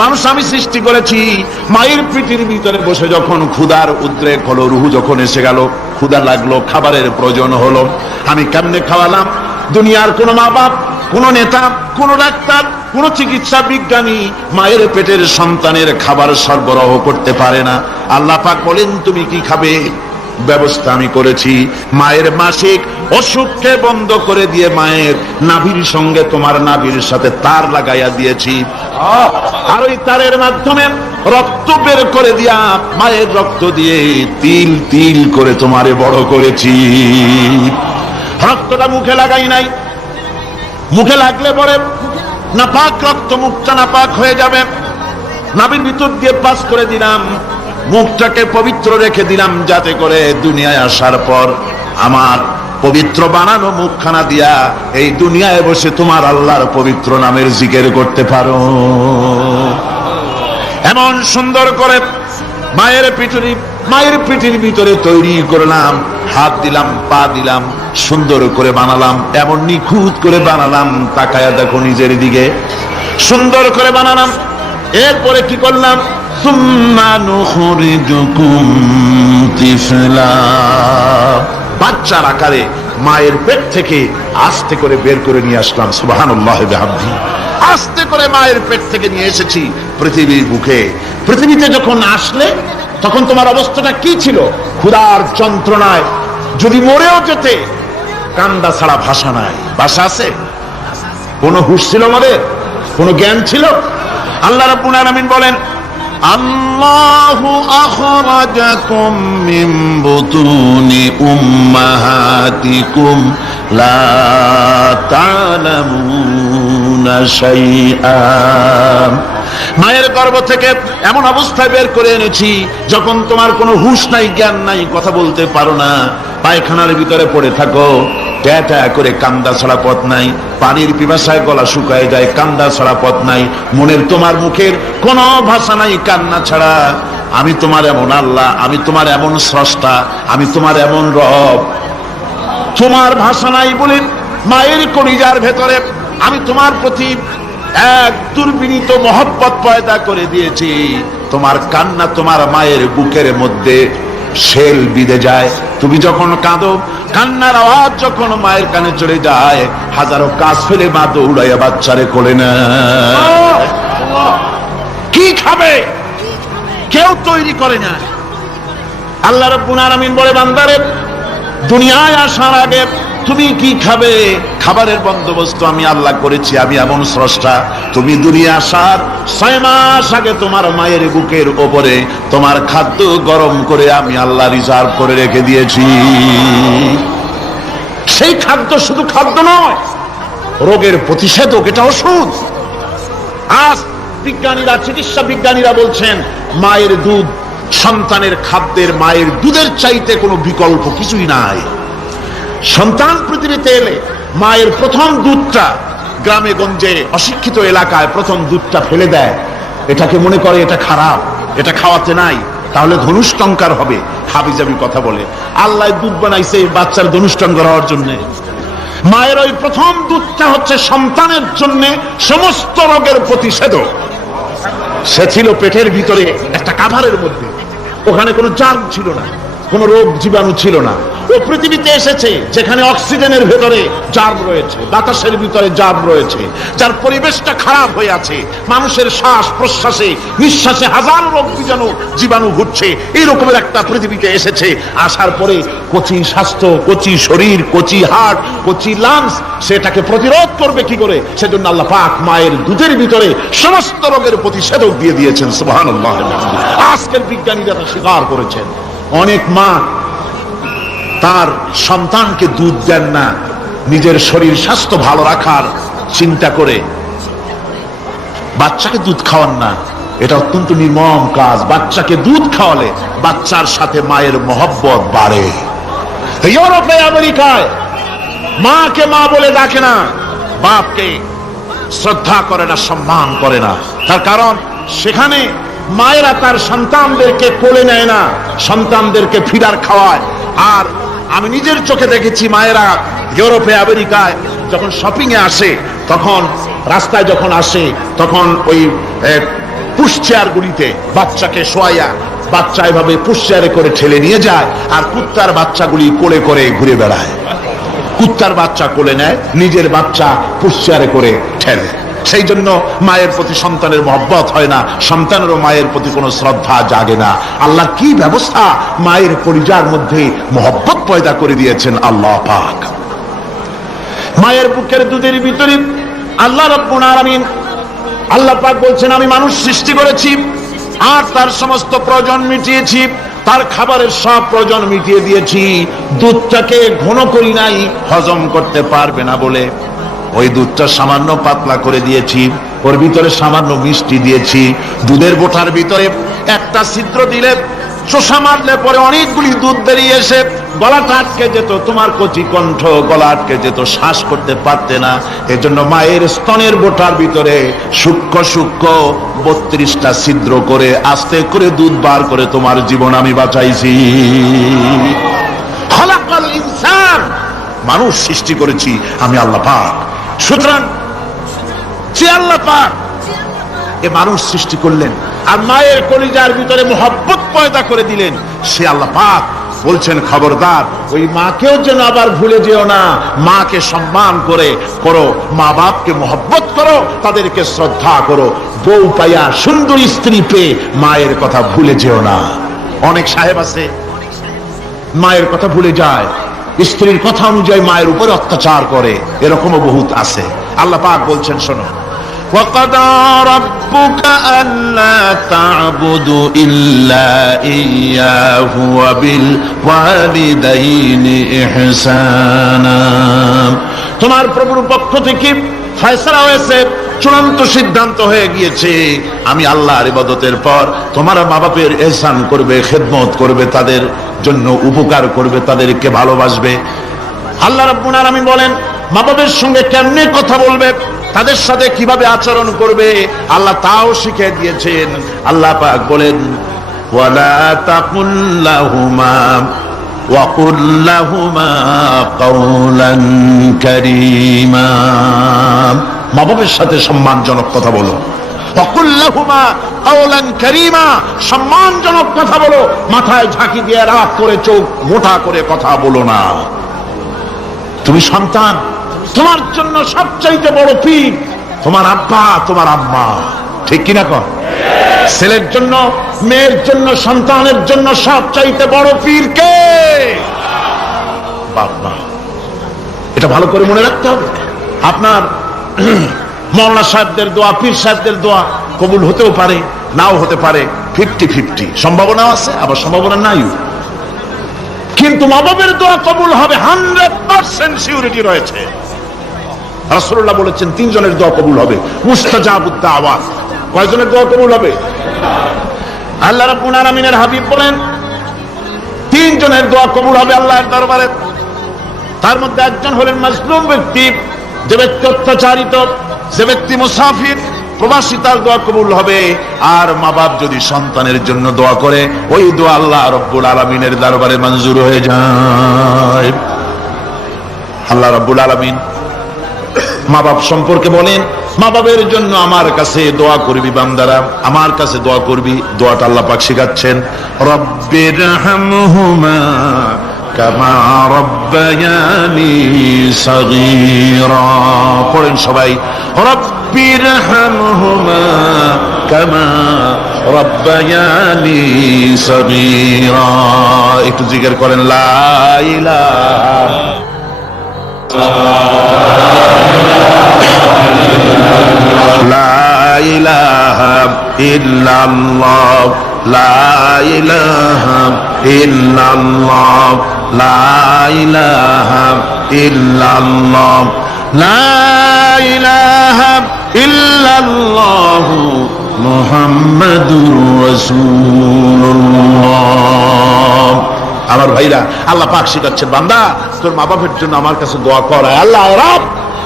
মানুষ আমি সৃষ্টি করেছি মায়ের পেটের ভিতরে বসে যখন ক্ষুধার উদ্রেক হলো, রুহু যখন এসে গেল, ক্ষুধা লাগলো, খাবারের প্রয়োজন হলো, আমি কেমনে খাওয়ালাম? দুনিয়ার কোন মা বাপ, কোন নেতা, কোন ডাক্তার, কোন চিকিৎসা বিজ্ঞানী মায়ের পেটের সন্তানের খাবার সরবরাহ করতে পারে না। আল্লাহ পাক বলেন তুমি কি খাবে? ব্যবস্থা আমি করেছি। মায়ের মাসিক অসুখকে বন্ধ করে দিয়ে মায়ের নাভির সঙ্গে তোমার নাভির সাথে তার লাগাইয়া দিয়েছি, আর ওই তারের মাধ্যমে রক্ত বের করে দিয়া মায়ের রক্ত দিয়ে তিল তিল করে তোমারে বড় করেছি। রক্তটা মুখে লাগাই নাই, মুখে লাগলে পরে নাপাক রক্ত মুখটা নাপাক হয়ে যাবে। নাভির ভিতর দিয়ে পাস করে দিলাম, মুখটাকে পবিত্র রেখে দিলাম, যাতে করে দুনিয়ায় আসার পর আমার পবিত্র বানানো মুখখানা দিয়া এই দুনিয়ায় বসে তোমার আল্লাহর পবিত্র নামের জিকির করতে পারো। এমন সুন্দর করে মায়ের পিঠের ভিতরে তৈরি করলাম, হাত দিলাম, পা দিলাম, সুন্দর করে বানালাম, এমন নিখুঁত করে বানালাম, তাকায়া দেখো নিজের দিকে, সুন্দর করে বানালাম। এরপরে কি করলাম? সুম্মা নুখরিজুকুম তিফলা, বাচ্চার আকারে মায়ের পেট থেকে আস্তে করে বের করে নিয়ে আসলাম। সুবহানাল্লাহ ওয়া বিহামদিহি। আস্তে করে মায়ের পেট থেকে নিয়ে এসেছি পৃথিবীর বুকে। পৃথিবীতে যখন আসলে তখন তোমার অবস্থাটা কি ছিল? ক্ষুধার যন্ত্রণায় যদি মরেও যেতে, কান্দা ছাড়া ভাষা নাই। ভাষা আছে? কোন হুঁশ ছিল আমাদের? কোন জ্ঞান ছিল? আল্লাহ রাব্বুল আলামিন বলেন, আল্লাহু আখরাজাকুম মিন বুতুনি উম্মাহাতিকুম লা তা'লামুনা শাইআ, মায়ের গর্ভ থেকে এমন অবস্থায় বের করে এনেছি যখন তোমার কোনো হুঁশ নাই, জ্ঞান নাই, কথা বলতে পারো না, পায়খানার ভিতরে পড়ে থাকো, ট্যাটা করে কান্দা ছাড়া পথ নাই, পানির পিপাসায় গলা শুকায় যায়, কান্দা ছাড়া পথ নাই, মনের তোমার মুখের কোনো ভাষা নাই কান্না ছাড়া। আমি তোমার এমন আল্লাহ, আমি তোমার এমন স্রষ্টা, আমি তোমার এমন রব, তোমার ভাষা নাই বলে মায়ের কলিজার ভেতরে আমি তোমার প্রতি এক দুর্বিনীত মহব্বত পয়দা করে দিয়েছি। তোমার কান্না তোমার মায়ের বুকের মধ্যে শেল বিঁধে যায়। তুমি যখন কাঁদো, কান্নার আওয়াজ যখন মায়ের কানে চলে যায়, হাজারো কাজ ফেলে মা দৌড়াইয়া বাচ্চারে কোলে নেয়। কি খাবে কেউ তৈরি করে না। আল্লাহ রাব্বুল আলামিন বলে, বান্দারে দুনিয়ায় আসার আগে তুমি কি খাবে, খাবারের বন্দোবস্ত আমি আল্লাহ করেছি, আমি এমন স্রষ্টা। তুমি দুনিয়া আসার 6 মাস আগে তোমার মায়ের বুকের ওপরে তোমার খাদ্য গরম করে আমি আল্লাহ রিজার্ভ করে রেখে দিয়েছি। সেই খাদ্য শুধু খাদ্য নয়, রোগের প্রতিষেধক, এটা ওষুধ। আজ বিজ্ঞানীরা, চিকিৎসা বিজ্ঞানীরা বলছেন মায়ের দুধ সন্তানের খাদ্যের, মায়ের দুধের চাইতে কোনো বিকল্প কিছুই নাই। সন্তান পৃথিবীতে এলে মায়ের প্রথম দুধটা গ্রামে গঞ্জে অশিক্ষিত এলাকায় প্রথম দুধটা ফেলে দেয়। এটাকে মনে করে এটা খারাপ, এটা খাওয়াতে নাই, তাহলে ধনুষ্টঙ্কার হবে, হাবিজাবি কথা বলে। আল্লাহ দুধ বানাইছে বাচ্চার ধনুষ্টঙ্কার হওয়ার জন্য। মায়ের ওই প্রথম দুধটা হচ্ছে সন্তানের জন্য সমস্ত রোগের প্রতিষেধক। সে ছিল পেটের ভিতরে একটা কাভারের মধ্যে, ওখানে কোনো জার্ম ছিল না, কোনো রোগ জীবাণু ছিল না। ও পৃথিবীতে এসেছে যেখানে অক্সিজেনের ভেতরে জার্ম রয়েছে, বাতাসের ভিতরে জার্ম রয়েছে, যার পরিবেশটা খারাপ হয়ে আছে, মানুষের শ্বাস প্রশ্বাসে নিঃশ্বাসে হাজার রোগ জীবাণু ঘুরছে। এই রকমের একটা পৃথিবীতে এসেছে। আসার পরে কচি স্বাস্থ্য, কচি শরীর, কচি হার্ট, কচি লাংস, সেটাকে প্রতিরোধ করবে কি করে? সেজন্য আল্লাহ পাক মায়ের দুধের ভিতরে সমস্ত রোগের প্রতিষেধক দিয়ে দিয়েছেন। সুবহানাল্লাহ। আজকের বিজ্ঞানীরা তা স্বীকার করেছেন। অনেক মা তার সন্তানকে দুধ দেন না, নিজের শরীর স্বাস্থ্য ভালো রাখার চিন্তা করে বাচ্চাকে দুধ খাওয়ান না। এটা অত্যন্ত নির্মম কাজ। বাচ্চাকে দুধ খাওয়ালে বাচ্চার সাথে মায়ের মহব্বত বাড়ে। ইউরোপে, আমেরিকায় মাকে মা বলে ডাকে না, বাপকে শ্রদ্ধা করে না, সম্মান করে না। তার কারণ সেখানে মায়েরা তার সন্তানদেরকে কোলে নেয় না, সন্তানদেরকে ফিডার খাওয়ায়। আর আমি নিজের চোখে দেখেছি মায়েরা ইউরোপে, আমেরিকায় যখন শপিং এ আসে, তখন রাস্তায় যখন আসে, তখন ওই পুশ চেয়ারগুলিতে বাচ্চাকে শোয়াইয়া বাচ্চা এভাবে পুশ চেয়ারে করে ঠেলে নিয়ে যায়, আর কুত্তার বাচ্চাগুলি কোলে করে ঘুরে বেড়ায়। কুত্তার বাচ্চা কোলে নেয়, নিজের বাচ্চা পুশ চেয়ারে করে ঠেলে। সেই জন্য মায়ের প্রতি সন্তানের মহব্বত হয় না, সন্তানেরও মায়ের প্রতি কোনো শ্রদ্ধা জাগে না। আল্লাহ কি ব্যবস্থা মায়ের পরিজার মধ্যে মহব্বত পয়দা করে দিয়েছেন আল্লাহ পাক। মায়ের বুকের দুধের ভিতরে আল্লাহ রাব্বুল আলামিন, আল্লাহ পাক বলছেন, আমি মানুষ সৃষ্টি করেছি আর তার সমস্ত প্রয়োজন মিটিয়েছি, তার খাবারের সব প্রয়োজন মিটিয়ে দিয়েছি। দুধটাকে ঘন করি নাই হজম করতে পারবে না বলে, ওই দুধটা সামান্য পাতলা করে দিয়েছি, ওর ভিতরে সামান্য মিষ্টি দিয়েছি। দুধের বোটার ভিতরে একটা ছিদ্র দিলে, চোষা মারলে পরে অনেকগুলি দুধ বেরিয়ে এসে গলাটা আটকে যেত, তোমার কচি কণ্ঠ গলা আটকে যেত, শ্বাস করতে পারতে না। এজন্য মায়ের স্তনের বোটার ভিতরে সূক্ষ্ম সূক্ষ্ম 32টা ছিদ্র করে আস্তে করে দুধ বার করে তোমার জীবন আমি বাঁচাইছি। খলাকাল ইনসান, মানুষ সৃষ্টি করেছি আমি আল্লাহ পাক। সুতরাং যে আল্লাহ পাক এ মানুষ সৃষ্টি করলেন আর মায়ের কলিজার ভিতরে মোহাব্বত পয়দা করে দিলেন, সে আল্লাহ পাক বলছেন, খবরদার ওই মাকেও যেন আবার ভুলে যেও না। মাকে সম্মান করে করো, মা বাপকে মোহাব্বত করো, তাদেরকে শ্রদ্ধা করো। বউ পাইয়া সুন্দর স্ত্রী পেয়ে মায়ের কথা ভুলে যেও না। অনেক সাহেব আছে মায়ের কথা ভুলে যায়, স্ত্রীর কথা অনুযায়ী মায়ের উপরে অত্যাচার করে, এরকমও বহুত আছে। আল্লাহ পাক বলছেন, শোনো, وَقَضَى رَبُّكَ أَلَّا تَعْبُدُوا إِلَّا إِيَّاهُ وَبِالْوَالِدَيْنِ إِحْسَانًا। তোমার প্রভুর পক্ষ থেকে ফয়সালা হয়েছে, চূড়ান্ত সিদ্ধান্ত হয়ে গিয়েছে, আমি আল্লাহর ইবাদতের পর তোমার মা বাপের ইহসান করবে, খেদমত করবে, তাদের জন্য উপকার করবে, তাদেরকে ভালোবাসবে। আল্লাহ রাব্বুল আলামিন বলেন, মা বাপের সঙ্গে কেমনে কথা বলবে, তাদের সাথে কিভাবে আচরণ করবে, আল্লাহ তাও শিখিয়ে দিয়েছেন। আল্লাহ পাক বলেন, ওয়ালা তাকুল লাহুমা ওয়া কুল লাহুমা কাওলান কারীমা। মা বাবার সাথে সম্মানজনক কথা বলো। ওয়া কুল লাহুমা কাওলান কারীমা, সম্মানজনক কথা বলো, মাথায় ঝাঁকি দিয়ে রাগ করে চোখ মোটা করে কথা বলো না। তুমি সন্তান, তোমার জন্য সবচাইতে বড় পীর তোমার আব্বা, তোমার আম্মা, ঠিক কিনা কর? ছেলের জন্য, মেয়ের জন্য, সন্তানের জন্য সবচাইতে বড় পীর কে? বাবা। এটা ভালো করে মনে রাখতে হবে। আপনার মওলানা সাহেবদের দোয়া, পীর সাহেবদের দোয়া কবুল হতেও পারে, নাও হতে পারে, 50-50 সম্ভাবনা আছে, আবার সম্ভাবনা নাই। কিন্তু মা বাবার দোয়া কবুল হবে 100% সিউরিটি রয়েছে। রাসূলুল্লাহ বলেছেন 3 জনের দোয়া কবুল হবে, মুস্তাজাবুদ দাওয়াত। কয়জনের দোয়া কবুল হবে? আল্লাহ রাব্বুল আলামিনের হাবিব বলেন 3 জনের দোয়া কবুল হবে আল্লাহর দরবারে। তার মধ্যে একজন হলেন মাজলুম ব্যক্তি, যে ব্যক্তি অত্যাচারিত, যে ব্যক্তি মুসাফির, প্রবাসী, তার দোয়া কবুল হবে। আর মা বাপ যদি সন্তানের জন্য দোয়া করে, ওই দোয়া আল্লাহ রাব্বুল আলামিনের দরবারে মঞ্জুর হয়ে যায়। আল্লাহ রাব্বুল আলামিন মা বাপ সম্পর্কে বলেন, মা বাবের জন্য আমার কাছে দোয়া করবি বান্দারা, আমার কাছে দোয়া করবি। দোয়াটা আল্লাহ পাক শিখাচ্ছেন, রব্বিরহামহুমা কামা রব্বায়ানি সগীরা। পড়েন সবাই, রব্বিরহামহুমা কামা রব্বায়ানি সগীরা। একটু জিকির করেন, লা ইলাহা লা ইলাহা ইল্লাল্লাহ, লা ইলাহা ইল্লাল্লাহ, লা ইলাহা ইল্লাল্লাহ, লা ইলাহা ইল্লাল্লাহ মুহাম্মাদুর রাসূলুল্লাহ। আমার ভাইরা, আল্লাহ পাক শিখাচ্ছেন, বান্দা তোর মা বাপের জন্য আমার কাছে দোয়া কর। আল্লাহ রব,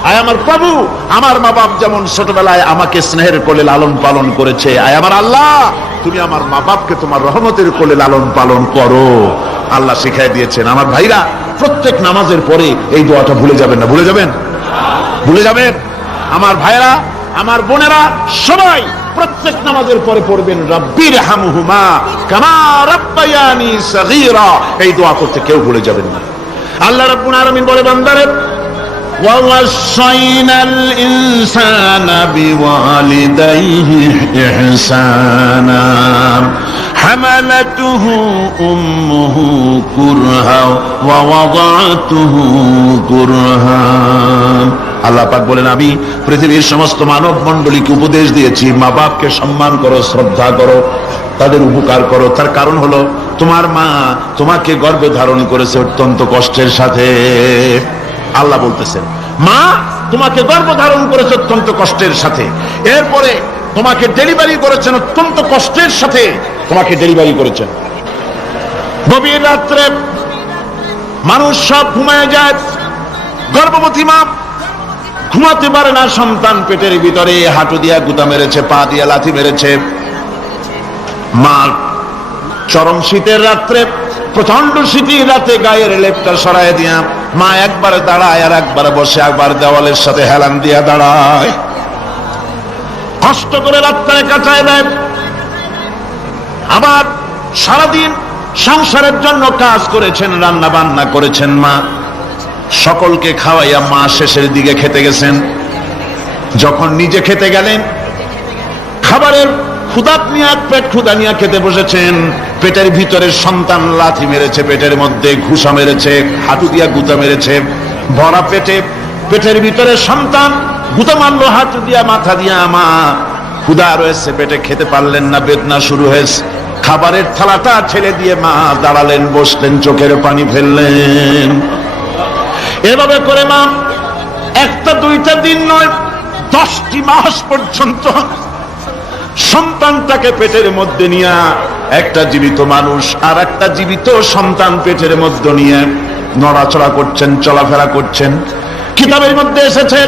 আয় আমার প্রভু, আমার মা বাপ যেমন ছোটবেলায় আমাকে স্নেহের কোলে লালন পালন করেছে, আয় আমার আল্লাহ তুমি আমার মা বাপকে তোমার রহমতের কোলে লালন পালন করো। আল্লাহ শিখাই দিয়েছেন। আমার ভাইরা, প্রত্যেক নামাজের পরে এই দোয়াটা ভুলে যাবেন না। ভুলে যাবেন? ভুলে যাবেন? আমার ভাইরা, আমার বোনেরা, সবাই প্রত্যেক নামাজের পরে পড়বেন রাব্বিরহামহুমা কামা রাব্বায়ানি সগীরা। এই দোয়া করতে কেউ ভুলে যাবেন না। আল্লাহ রাব্বুল আলামিন বলে বান্দারে وَوَصَّيْنَا الْإِنسَانَ بِوَالِدَيْهِ إِحْسَانًا حَمَلَتْهُ أُمُّهُ كُرْهًا وَوَضَعَتْهُ كُرْهًا। আল্লাহ পাক বলেন, আমি পৃথিবীর সমস্ত মানব মণ্ডলীকে উপদেশ দিয়েছি, মা বাপকে সম্মান করো, শ্রদ্ধা করো, তাদের উপকার করো। তার কারণ হলো তোমার মা তোমাকে গর্ভে ধারণ করেছে অত্যন্ত কষ্টের সাথে। আল্লাহ বলতেছেন, মা তোমাকে গর্ভধারণ করেছে অত্যন্ত কষ্টের সাথে, এরপরে তোমাকে ডেলিভারি করেছেন অত্যন্ত কষ্টের সাথে, তোমাকে ডেলিভারি করেছেন। গভীর রাত্রে মানুষ সব ঘুমায় যায়, গর্ভবতী মা ঘুমাতে পারে না, সন্তান পেটের ভিতরে হাঁটু দিয়া গুতা মেরেছে, পা দিয়া লাথি মেরেছে। মা চরম শীতের রাত্রে, প্রচন্ড শীতের রাতে গায়ের লেপটা সরাই দিয়া মা একবার দাঁড়ায় আর একবার বসে, একবার দেওয়ালের সাথে হেলান দিয়া দাঁড়ায়, কষ্ট করে রাতটায় কাটায় দেয়। আবার সারাদিন সংসারের জন্য কাজ করেছেন, রান্না বান্না করেছেন, মা সকলকে খাওয়াইয়া মা শেষের দিকে খেতে গেছেন। যখন নিজে খেতে গেলেন, খাবারের ক্ষুধা নিয়ে পেট ক্ষুধা নিয়ে খেতে বসেছেন, পেটের ভিতরে সন্তান লাথি মেরেছে, পেটের মধ্যে ঘুষা মেরেছে, হাঁটু দিয়া গুতা মেরেছে, ভরা পেটে পেটের ভিতরে সন্তান গুতা মারলো হাঁটু দিয়া, মাথা দিয়া। মা ক্ষুধা রয়েছে, পেটে খেতে পারলেন না, বেদনা শুরু হয়েছে। খাবারের থালাটা ছেড়ে দিয়ে মা দাঁড়ালেন, বসলেন, চোখের পানি ফেললেন। এভাবে করে মা একটা দুইটা দিন নয়, 10টি মাস পর্যন্ত সন্তানটাকে পেটের মধ্যে নিয়ে, একটা জীবিত মানুষ আর একটা জীবিত সন্তান পেটের মধ্যে নিয়ে নড়াচড়া করছেন, চলাফেরা করছেন। কিতাবের মধ্যে এসেছে,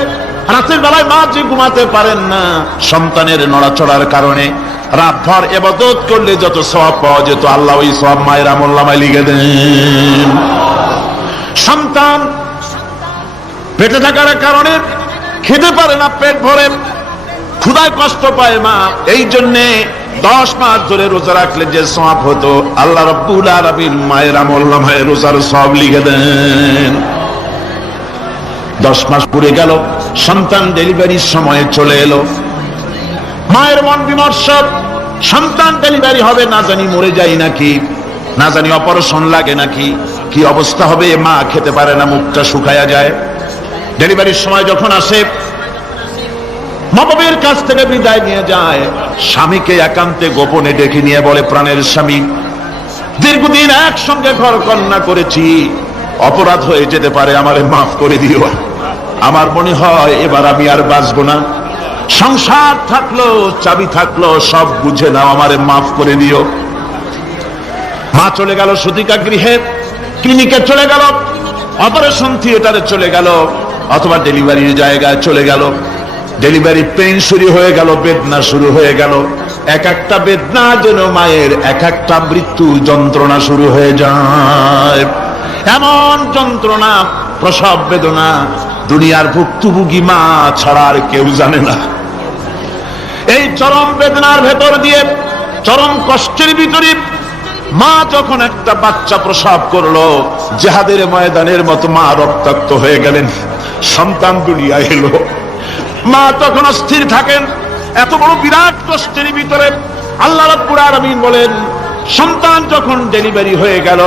রাতের বেলায় মা যে ঘুমাতে পারেন না, সন্তানের নড়াচড়ার কারণে রাতভর ইবাদত করলে যত সওয়াব পাওয়া যেত, আল্লাহ ওই সওয়াব মায়ের আমলনামায় লিখে দেন। সন্তান পেটে থাকার কারণে খেতে পারে না, পেট ভরে ক্ষুধায় কষ্ট পায় মা। এই জন্যে 10 মাস ধরে রোজা রাখলে যে সওয়াব হতো, আল্লাহ রাব্বুল আলামিন মায়ের আমলনামায় রোজার সওয়াব লিখে দেন। 10 মাস পুরে গেল, সন্তান ডেলিভারির সময়ে চলে এলো। মায়ের মন বিমর্ষ, সন্তান ডেলিভারি হবে, না জানি মরে যাই নাকি, না জানি অপারেশন লাগে নাকি, কি অবস্থা হবে। মা খেতে পারে না, মুখটা শুকায়া যায়। ডেলিভারির সময় যখন আসে, মা বাবার কাছ থেকে বিদায় নিয়ে যায়, স্বামীকে একান্তে গোপনে ডেকে নিয়ে বলে, প্রাণের স্বামী, দীর্ঘদিন একসঙ্গে ঘর কন্যা করেছি, অপরাধ হয়ে যেতে পারে, আমারে মাফ করে দিও। আমার মনে হয় এবার আমি আর বাঁচবো না। সংসার থাকলো, চাবি থাকলো, সব বুঝে নাও, আমারে মাফ করে দিও। মা চলে গেল সতিকা গৃহে, ক্লিনিকে চলে গেল, অপারেশন থিয়েটারে চলে গেল, অথবা ডেলিভারির জায়গায় চলে গেল। ডেলিভারি পেইন শুরু হয়ে গেল, বেদনা শুরু হয়ে গেল। এক একটা বেদনা যেন মায়ের এক একটা মৃত্যু যন্ত্রণা শুরু হয়ে যায়। এমন যন্ত্রণা, প্রসব বেদনা দুনিয়ার ভুক্তভোগী মা ছাড়া আর কেউ জানে না। এই চরম বেদনার ভেতর দিয়ে, চরম কষ্টের ভিতরে মা যখন একটা বাচ্চা প্রসব করলো, জিহাদের ময়দানের মতো মা রক্তাক্ত হয়ে গেলেন, সন্তান দুনিয়ায় এলো। মা তখন অস্থির থাকেন। এত বড় বিরাট কষ্টের ভিতরে আল্লাহ রাব্বুল আলামিন বলেন, সন্তান যখন ডেলিভারি হয়ে গেল,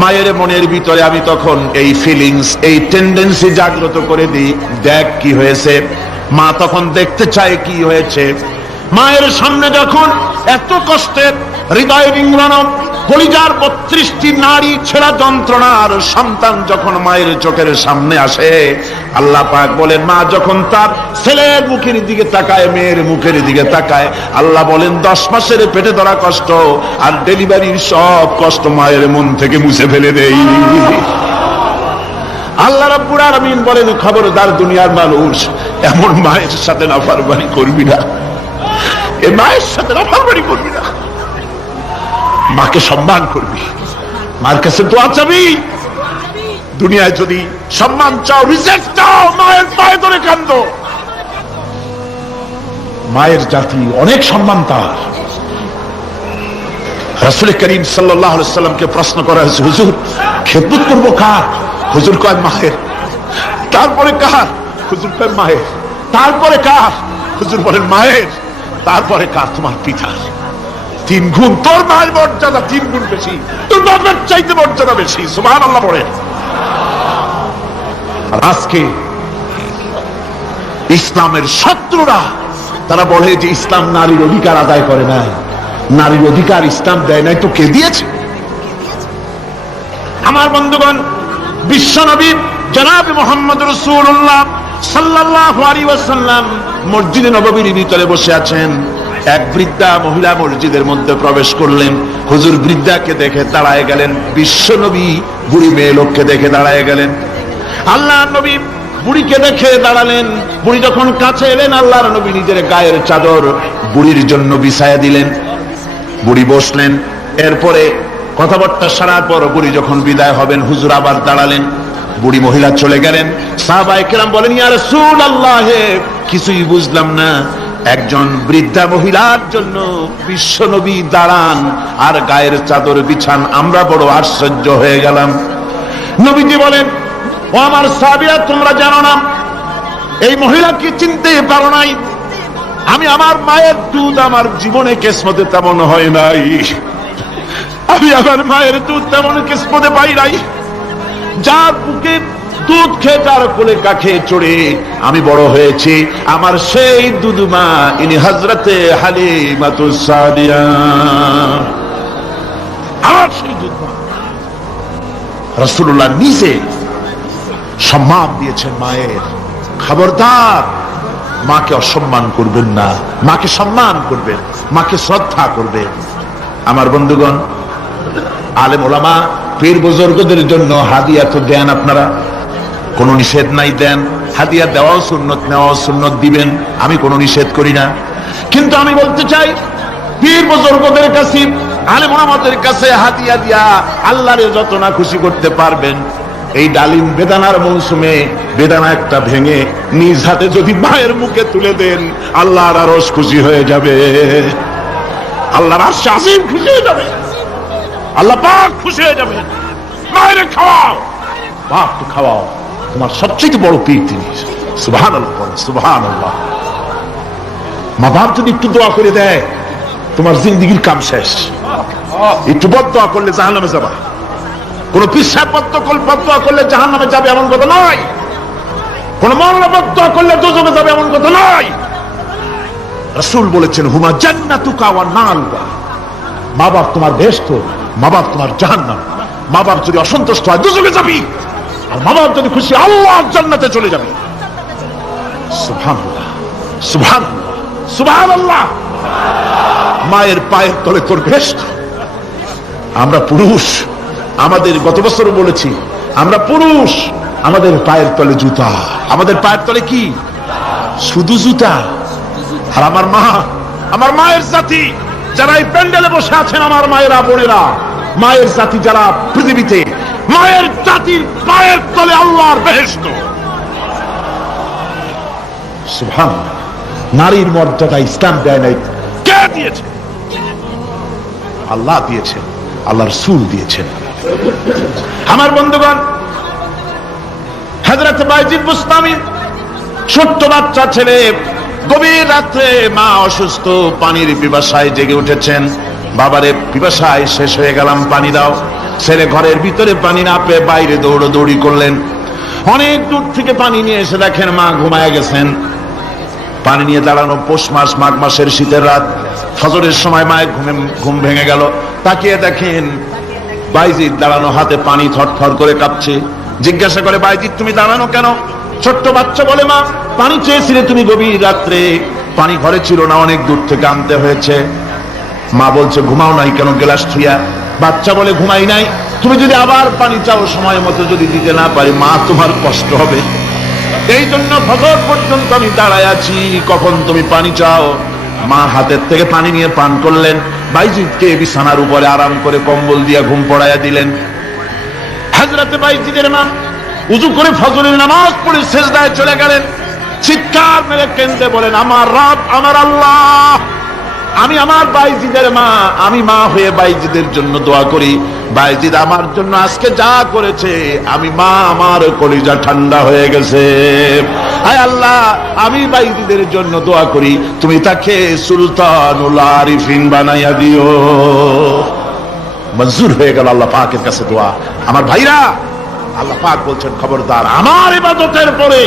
মায়ের মনের ভিতরে আমি তখন এই ফিলিংস, এই টেন্ডেন্সি জাগ্রত করে দিই, দেখ কি হয়েছে। মা তখন দেখতে চায় কি হয়েছে। মায়ের সামনে যখন এত কষ্টের, হৃদয় বিঙ্গলানো, কলিজার 32টি নাড়ি ছেঁড়া যন্ত্রণার সন্তান যখন মায়ের চোখের সামনে আসে, আল্লাহ পাক বলেন, মা যখন তার ছেলের মুখের দিকে তাকায়, মেয়ের মুখের দিকে তাকায়, আল্লাহ বলেন 10 মাসের পেটে ধরা কষ্ট আর ডেলিভারির সব কষ্ট মায়ের মন থেকে মুছে ফেলে দেই। আল্লাহ রাব্বুল আলামিন বলেন, খবরদার দুনিয়ার মানুষ, এমন মায়ের সাথে নাফরমানি করবি না, এ মায়ের সাথে নাফরমানি করবি না, মাকে সম্মান করবি, মার কাছে দোয়া চাবি। দুনিয়ায় যদি সম্মান চাও, রিজেক্ট চাও, মায়ের পায়ে ধরে কান্দো। মায়ের জাতি অনেক সম্মান তার। রাসূল করিম সাল্লাল্লাহু আলাইহি সাল্লামকে প্রশ্ন করা হয়েছে, হুজুর খেদমত করবো কার? হুজুর কয় মায়ের। তারপরে কার? হুজুর কয় মায়ের। তারপরে কার? হুজুর বলেন মায়ের। তারপরে কার? তোমার পিতার। 3 গুণ। তোর মায়ের মর্যাদা 3 গুণ বেশি, তোর বাবার চাইতে মর্যাদা বেশি। সুবহানাল্লাহ বলে। আর আজকে ইসলামের শত্রুরা তারা বলে যে ইসলাম নারীর অধিকার আদায় করে নাই। নারীর অধিকার ইসলাম দেয় নাই তো কে দিয়েছে? আমার বন্ধুগণ, বিশ্বনবী জনাব মুহাম্মদ রাসূলুল্লাহ সাল্লাল্লাহু আলাইহি ওয়াসাল্লাম মসজিদে নববীর ভিতরে বসে আছেন। এক বৃদ্ধা মহিলা মসজিদের মধ্যে প্রবেশ করলেন। হুজুর বৃদ্ধাকে দেখে দাঁড়ায় গেলেন, বিশ্বনবী বুড়ি মেয়ে লোককে দেখে দাঁড়ায় গেলেন। আল্লাহর নবী বুড়িকে দেখে দাঁড়ালেন। বুড়ি যখন কাছে এলেন, আল্লাহর নবী নিজের গায়ের চাদর বুড়ির জন্য বিছায়া দিলেন। বুড়ি বসলেন। এরপরে কথাবার্তা সারার পর বুড়ি যখন বিদায় হবেন, হুজুর আবার দাঁড়ালেন। বুড়ি মহিলা চলে গেলেন। সাহাবায়ে কেরাম বলেন, ইয়া রাসূলুল্লাহ, কিছুই বুঝলাম না, একজন বৃদ্ধা মহিলার জন্য বিশ্বনবী দাঁড়ান আর গায়ের চাদর বিছান, আমরা বড় আশ্চর্য হয়ে গেলাম। নবীজি বলেন, ও আমার সাহাবীরা, তোমরা জানো না এই মহিলাকে চিনতে পারো নাই? আমি আমার মায়ের দুধ আমার জীবনে কিসমতে তেমন হয় নাই। আমি আমার মায়ের দুধ তেমন কিসমতে পাই নাই। যার বুকে দুধ খেয়ে, যার কোলে কাখে চড়ে আমি বড় হয়েছি, আমার সেই দুধ মা ইনি হযরতে হালিমাতুস সাদিয়া। আমার সেই দুধ মা। রাসূলুল্লাহ নিজে সম্মান দিয়েছেন মায়ের। খবরদার, মাকে অসম্মান করবেন না, মাকে সম্মান করবেন, মাকে শ্রদ্ধা করবেন। আমার বন্ধুগণ, আলেম ওলামা পীর বুজুর্গদের জন্য হাদিয়া তো দেন, আপনারা কোনো নিষেধ নাই, দেন। হাদিয়া দেওয়াও সুন্নত, নেওয়াও সুন্নত, দিবেন, আমি কোনো নিষেধ করি না। কিন্তু আমি বলতে চাই, পীর বুজুর্গদের কাছে, আলেম ওলামাদের কাছে হাদিয়া দিয়া আল্লাহরে যত না খুশি করতে পারবেন, এই ডালিম বেদানার মৌসুমে বেদানা একটা ভেঙে নিজ হাতে যদি মায়ের মুখে তুলে দেন, আল্লাহর আরশ খুশি হয়ে যাবে, আল্লাহর আরশ আজিম খুশি হয়ে যাবে, আল্লাহ পাক খুশি হয়ে যাবে। মায়ের খাওয়াও, বাপ তো খাওয়াও, তোমার সবচেয়ে বড় পীর তিনি। সুবহানাল্লাহ, সুবহানাল্লাহ। মা বাপ যদি একটু দোয়া করে দেয়, তোমার জিন্দেগির কাম শেষ। একটু বদদোয়া করলে জাহান্নামে যাবা। কোন পিসাব বদদোয়া করলে জাহান্নামে যাবে এমন কথা নয়। কোন মওলানা বদদোয়া করলে দোজখে যাবে এমন কথা নয়। রাসূল বলেছেন, হুমা জান্নাতুকা ওয়া নারুকা। মা বাপ তোমার বেহেশত, মা বাপ তোমার জাহান্নাম। মা বাপ যদি অসন্তুষ্ট হয়, দোজখে যাবি, আর মা বাপ যদি খুশি, আল্লাহর জান্নাতে চলে যাবে। সুবহানাল্লাহ, সুবহানাল্লাহ, সুবহানাল্লাহ। মায়ের পায়ের তলে তোর বেহেশত। আমরা পুরুষ, আমাদের গত বছর বলেছি, আমরা পুরুষ, আমাদের পায়ের তলে জুতা। আমাদের পায়ের তলে কি? শুধু জুতা। আর আমার মা, আমার মায়ের জাতি যারা এই প্যান্ডেলে বসে আছেন, আমার মায়েরা, বোনেরা, মায়ের জাতি যারা পৃথিবীতে, মায়ের জাতির পায়ের তলে আল্লাহর বেহেশত। সুবহানাল্লাহ। নারীর মর্যাদা ইসলাম দেয় নাই, কে দিয়েছে? আল্লাহ দিয়েছেন, আল্লাহ রাসূল দিয়েছেন। আমার বন্ধুগণ, হযরত বাইজিদ বুস্তামি, ছোট্ট বাচ্চা ছেলে, গভীর রাত্রে মা অসুস্থ, পানির পিপাসায় জেগে উঠেছেন। বাবারে, পিপাসায় শেষ হয়ে গেলাম, পানি দাও। ছেলে ঘরের ভিতরে পানি না পেয়ে বাইরে দৌড়াদৌড়ি করলেন। অনেক দূর থেকে পানি নিয়ে এসে দেখেন মা ঘুমায় গেছেন। পানি নিয়ে দাঁড়ানো, পৌষ মাস, মাঘ মাসের শীতের রাত, ফজরের সময় মায়ের ঘুম ভেঙে গেল। তাকিয়ে দেখেন বাইজিদ দাঁড়ানো, হাতে পানি থরথর করে কাঁপছে। জিজ্ঞাসা করে, বাইজিদ তুমি দাঁড়ানো কেন? ছোট্ট বাচ্চা বলে, মা পানি চেয়েছিলে তুমি গভীর রাত্রে, পানি ঘরে ছিল না, অনেক দূর থেকে আনতে হয়েছে। মা বলছে, ঘুমাও নাই কেন গ্লাস ছুঁয়া? বাচ্চা বলে, ঘুমাই নাই। তুমি যদি আবার পানি চাও, সময় মতো যদি দিতে না পারি, মা তোমার কষ্ট হবে। এই জন্য ফজর পর্যন্ত আমি দাঁড়ায় আছি, কখন তুমি পানি চাও। মা হাতের থেকে পানি নিয়ে পান করলেন। বাইজিদকে বিছানার উপরে আরাম করে কম্বল দিয়ে ঘুম পড়াইয়া দিলেন। হযরত বাইজিদের মা উযু করে ফজরের নামাজ পড়ে সিজদায় চলে গেলেন। চিৎকার মেরে কেন্দ্রে বলেন, আমার রব, আমার আল্লাহ, আমি আমার বাইজিদের মা, আমি মা হয়ে বাইজিদের জন্য দোয়া করি। বাইজিদ আমার জন্য আজকে যা করেছে, আমি মা, আমার কলিজা ঠান্ডা হয়ে গেছে। আয় আল্লাহ, আমি বাইজিদের জন্য দোয়া করি, তুমি তাকে সুলতানুল আরিফিন বানাইয়া দিও। মঞ্জুর হয়ে গেল আল্লাহ পাকের কাছে দোয়া। আমার ভাইরা, আল্লাহ পাক বলছেন, খবরদার, আমার ইবাদতের পরে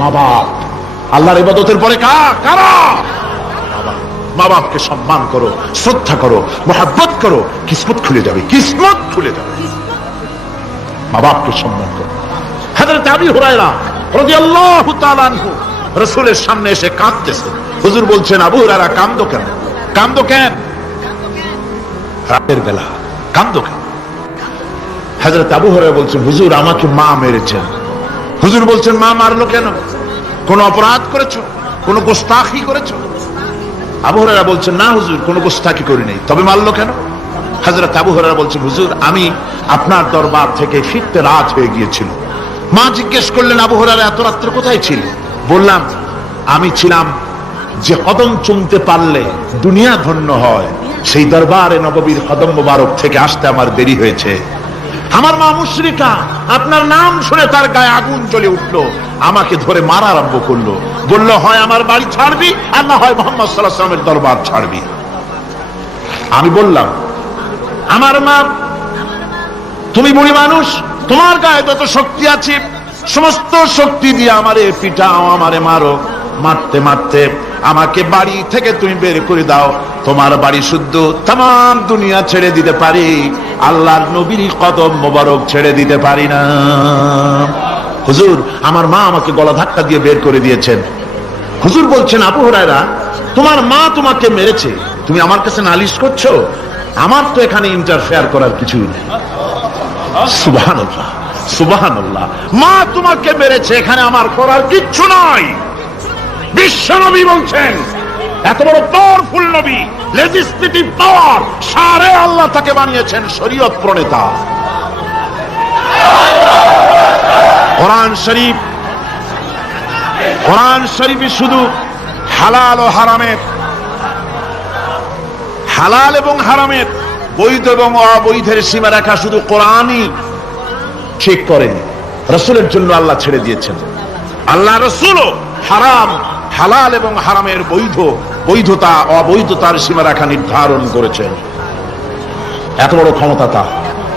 মা বাপ, আল্লাহর ইবাদতের পরে কারা? মা বাপকে সম্মান করো, শ্রদ্ধা করো, মোহাব্বত করো, কিসমত খুলে যাবে, কিসমত খুলে যাবে। মা বাপকে সম্মান করো। হযরত আবু হুরায়রা রাদিয়াল্লাহু তাআলা আনহু রাসূলের সামনে এসে কাঁদতেছে। হুজুর বলছেন, আবু হুরায়রা কাঁদো কেন? কাঁদো কেন? রাতের বেলা কাঁদো কেন? হযরত আবু হুরায়রা বলছেন, হুজুর আমাকে মা মেরেছেন। হুজুর বলছেন, মা মারলো কেন? কোন অপরাধ করেছো? কোন গোস্তাখি করেছো? আবু হুরায়রা বলছেন, না হুজুর, কোন গোস্তাখি করি নাই, তবে মারলো কেন? হযরত আবু হুরায়রা বলছেন, হুজুর আমি আপনার দরবার থেকে ফিরতে রাত হয়ে গিয়েছিল। মা জিজ্ঞেস করলেন, আবু হুরায়রা এত রাত্রে কোথায় ছিলে? বললাম, আমি ছিলাম যে কদম চুমতে পারলে দুনিয়া ধন্য হয়, সেই দরবারে নববীর কদম মোবারক থেকে আসতে আমার দেরি হয়েছে। আমার মা মুশরিকা, আপনার নাম শুনে তার গায়ে আগুন জ্বলে উঠলো, আমাকে ধরে মারা আরম্ভ করলো। বলল, হয় আমার বাড়ি ছাড়বি, আর না হয় মুহাম্মদ সাল্লাল্লাহু আলাইহি ওয়াসাল্লামের দরবার ছাড়বি। আমি বললাম, আমার মা, তুমি বুড়ি মানুষ, তোমার গায়ে যত শক্তি আছে সমস্ত শক্তি দিয়ে আমারে পিটাও, আমারে মারো। মারতে মারতে আমাকে বাড়ি থেকে তুমি বের করে দাও। তোমার বাড়ি শুদ্ধ, তাম দুনিয়া ছেড়ে দিতে পারি, আল্লাহর নবীর কদম মোবারক ছেড়ে দিতে পারি না। হুজুর, আমার মা আমাকে গলা ধাক্কা দিয়ে বের করে দিয়েছেন। হুজুর বলছেন, আবু হুরায়রা, তোমার মা তোমাকে মেরেছে, তুমি আমার কাছে নালিশ করছো? আমার তো এখানে ইন্টারফেয়ার করার কিছুই নেই। সুবহানাল্লাহ, সুবহানাল্লাহ। মা তোমাকে মেরেছে, এখানে আমার করার কিচ্ছু নাই। বিশ্ব নবী বলছেন, এত বড় পাওয়ারফুল নবী, লেজিসলেটিভ পাওয়ার, সারে আল্লাহ তাকে বানিয়েছেন শরীয়ত প্রণেতা। কোরআন শরীফ, কোরআন শরীফে শুধু হালাল ও হারামের, হালাল এবং হারামের, বৈধ এবং অবৈধের সীমারেখা শুধু কোরআনই ঠিক করেনি, রাসূলের জন্য আল্লাহ ছেড়ে দিয়েছেন। আল্লাহ রাসূলও হারাম, হালাল এবং হারামের বৈধতা অবৈধতার সীমারেখা নির্ধারণ করেছেন। এত বড় ক্ষমতা তার,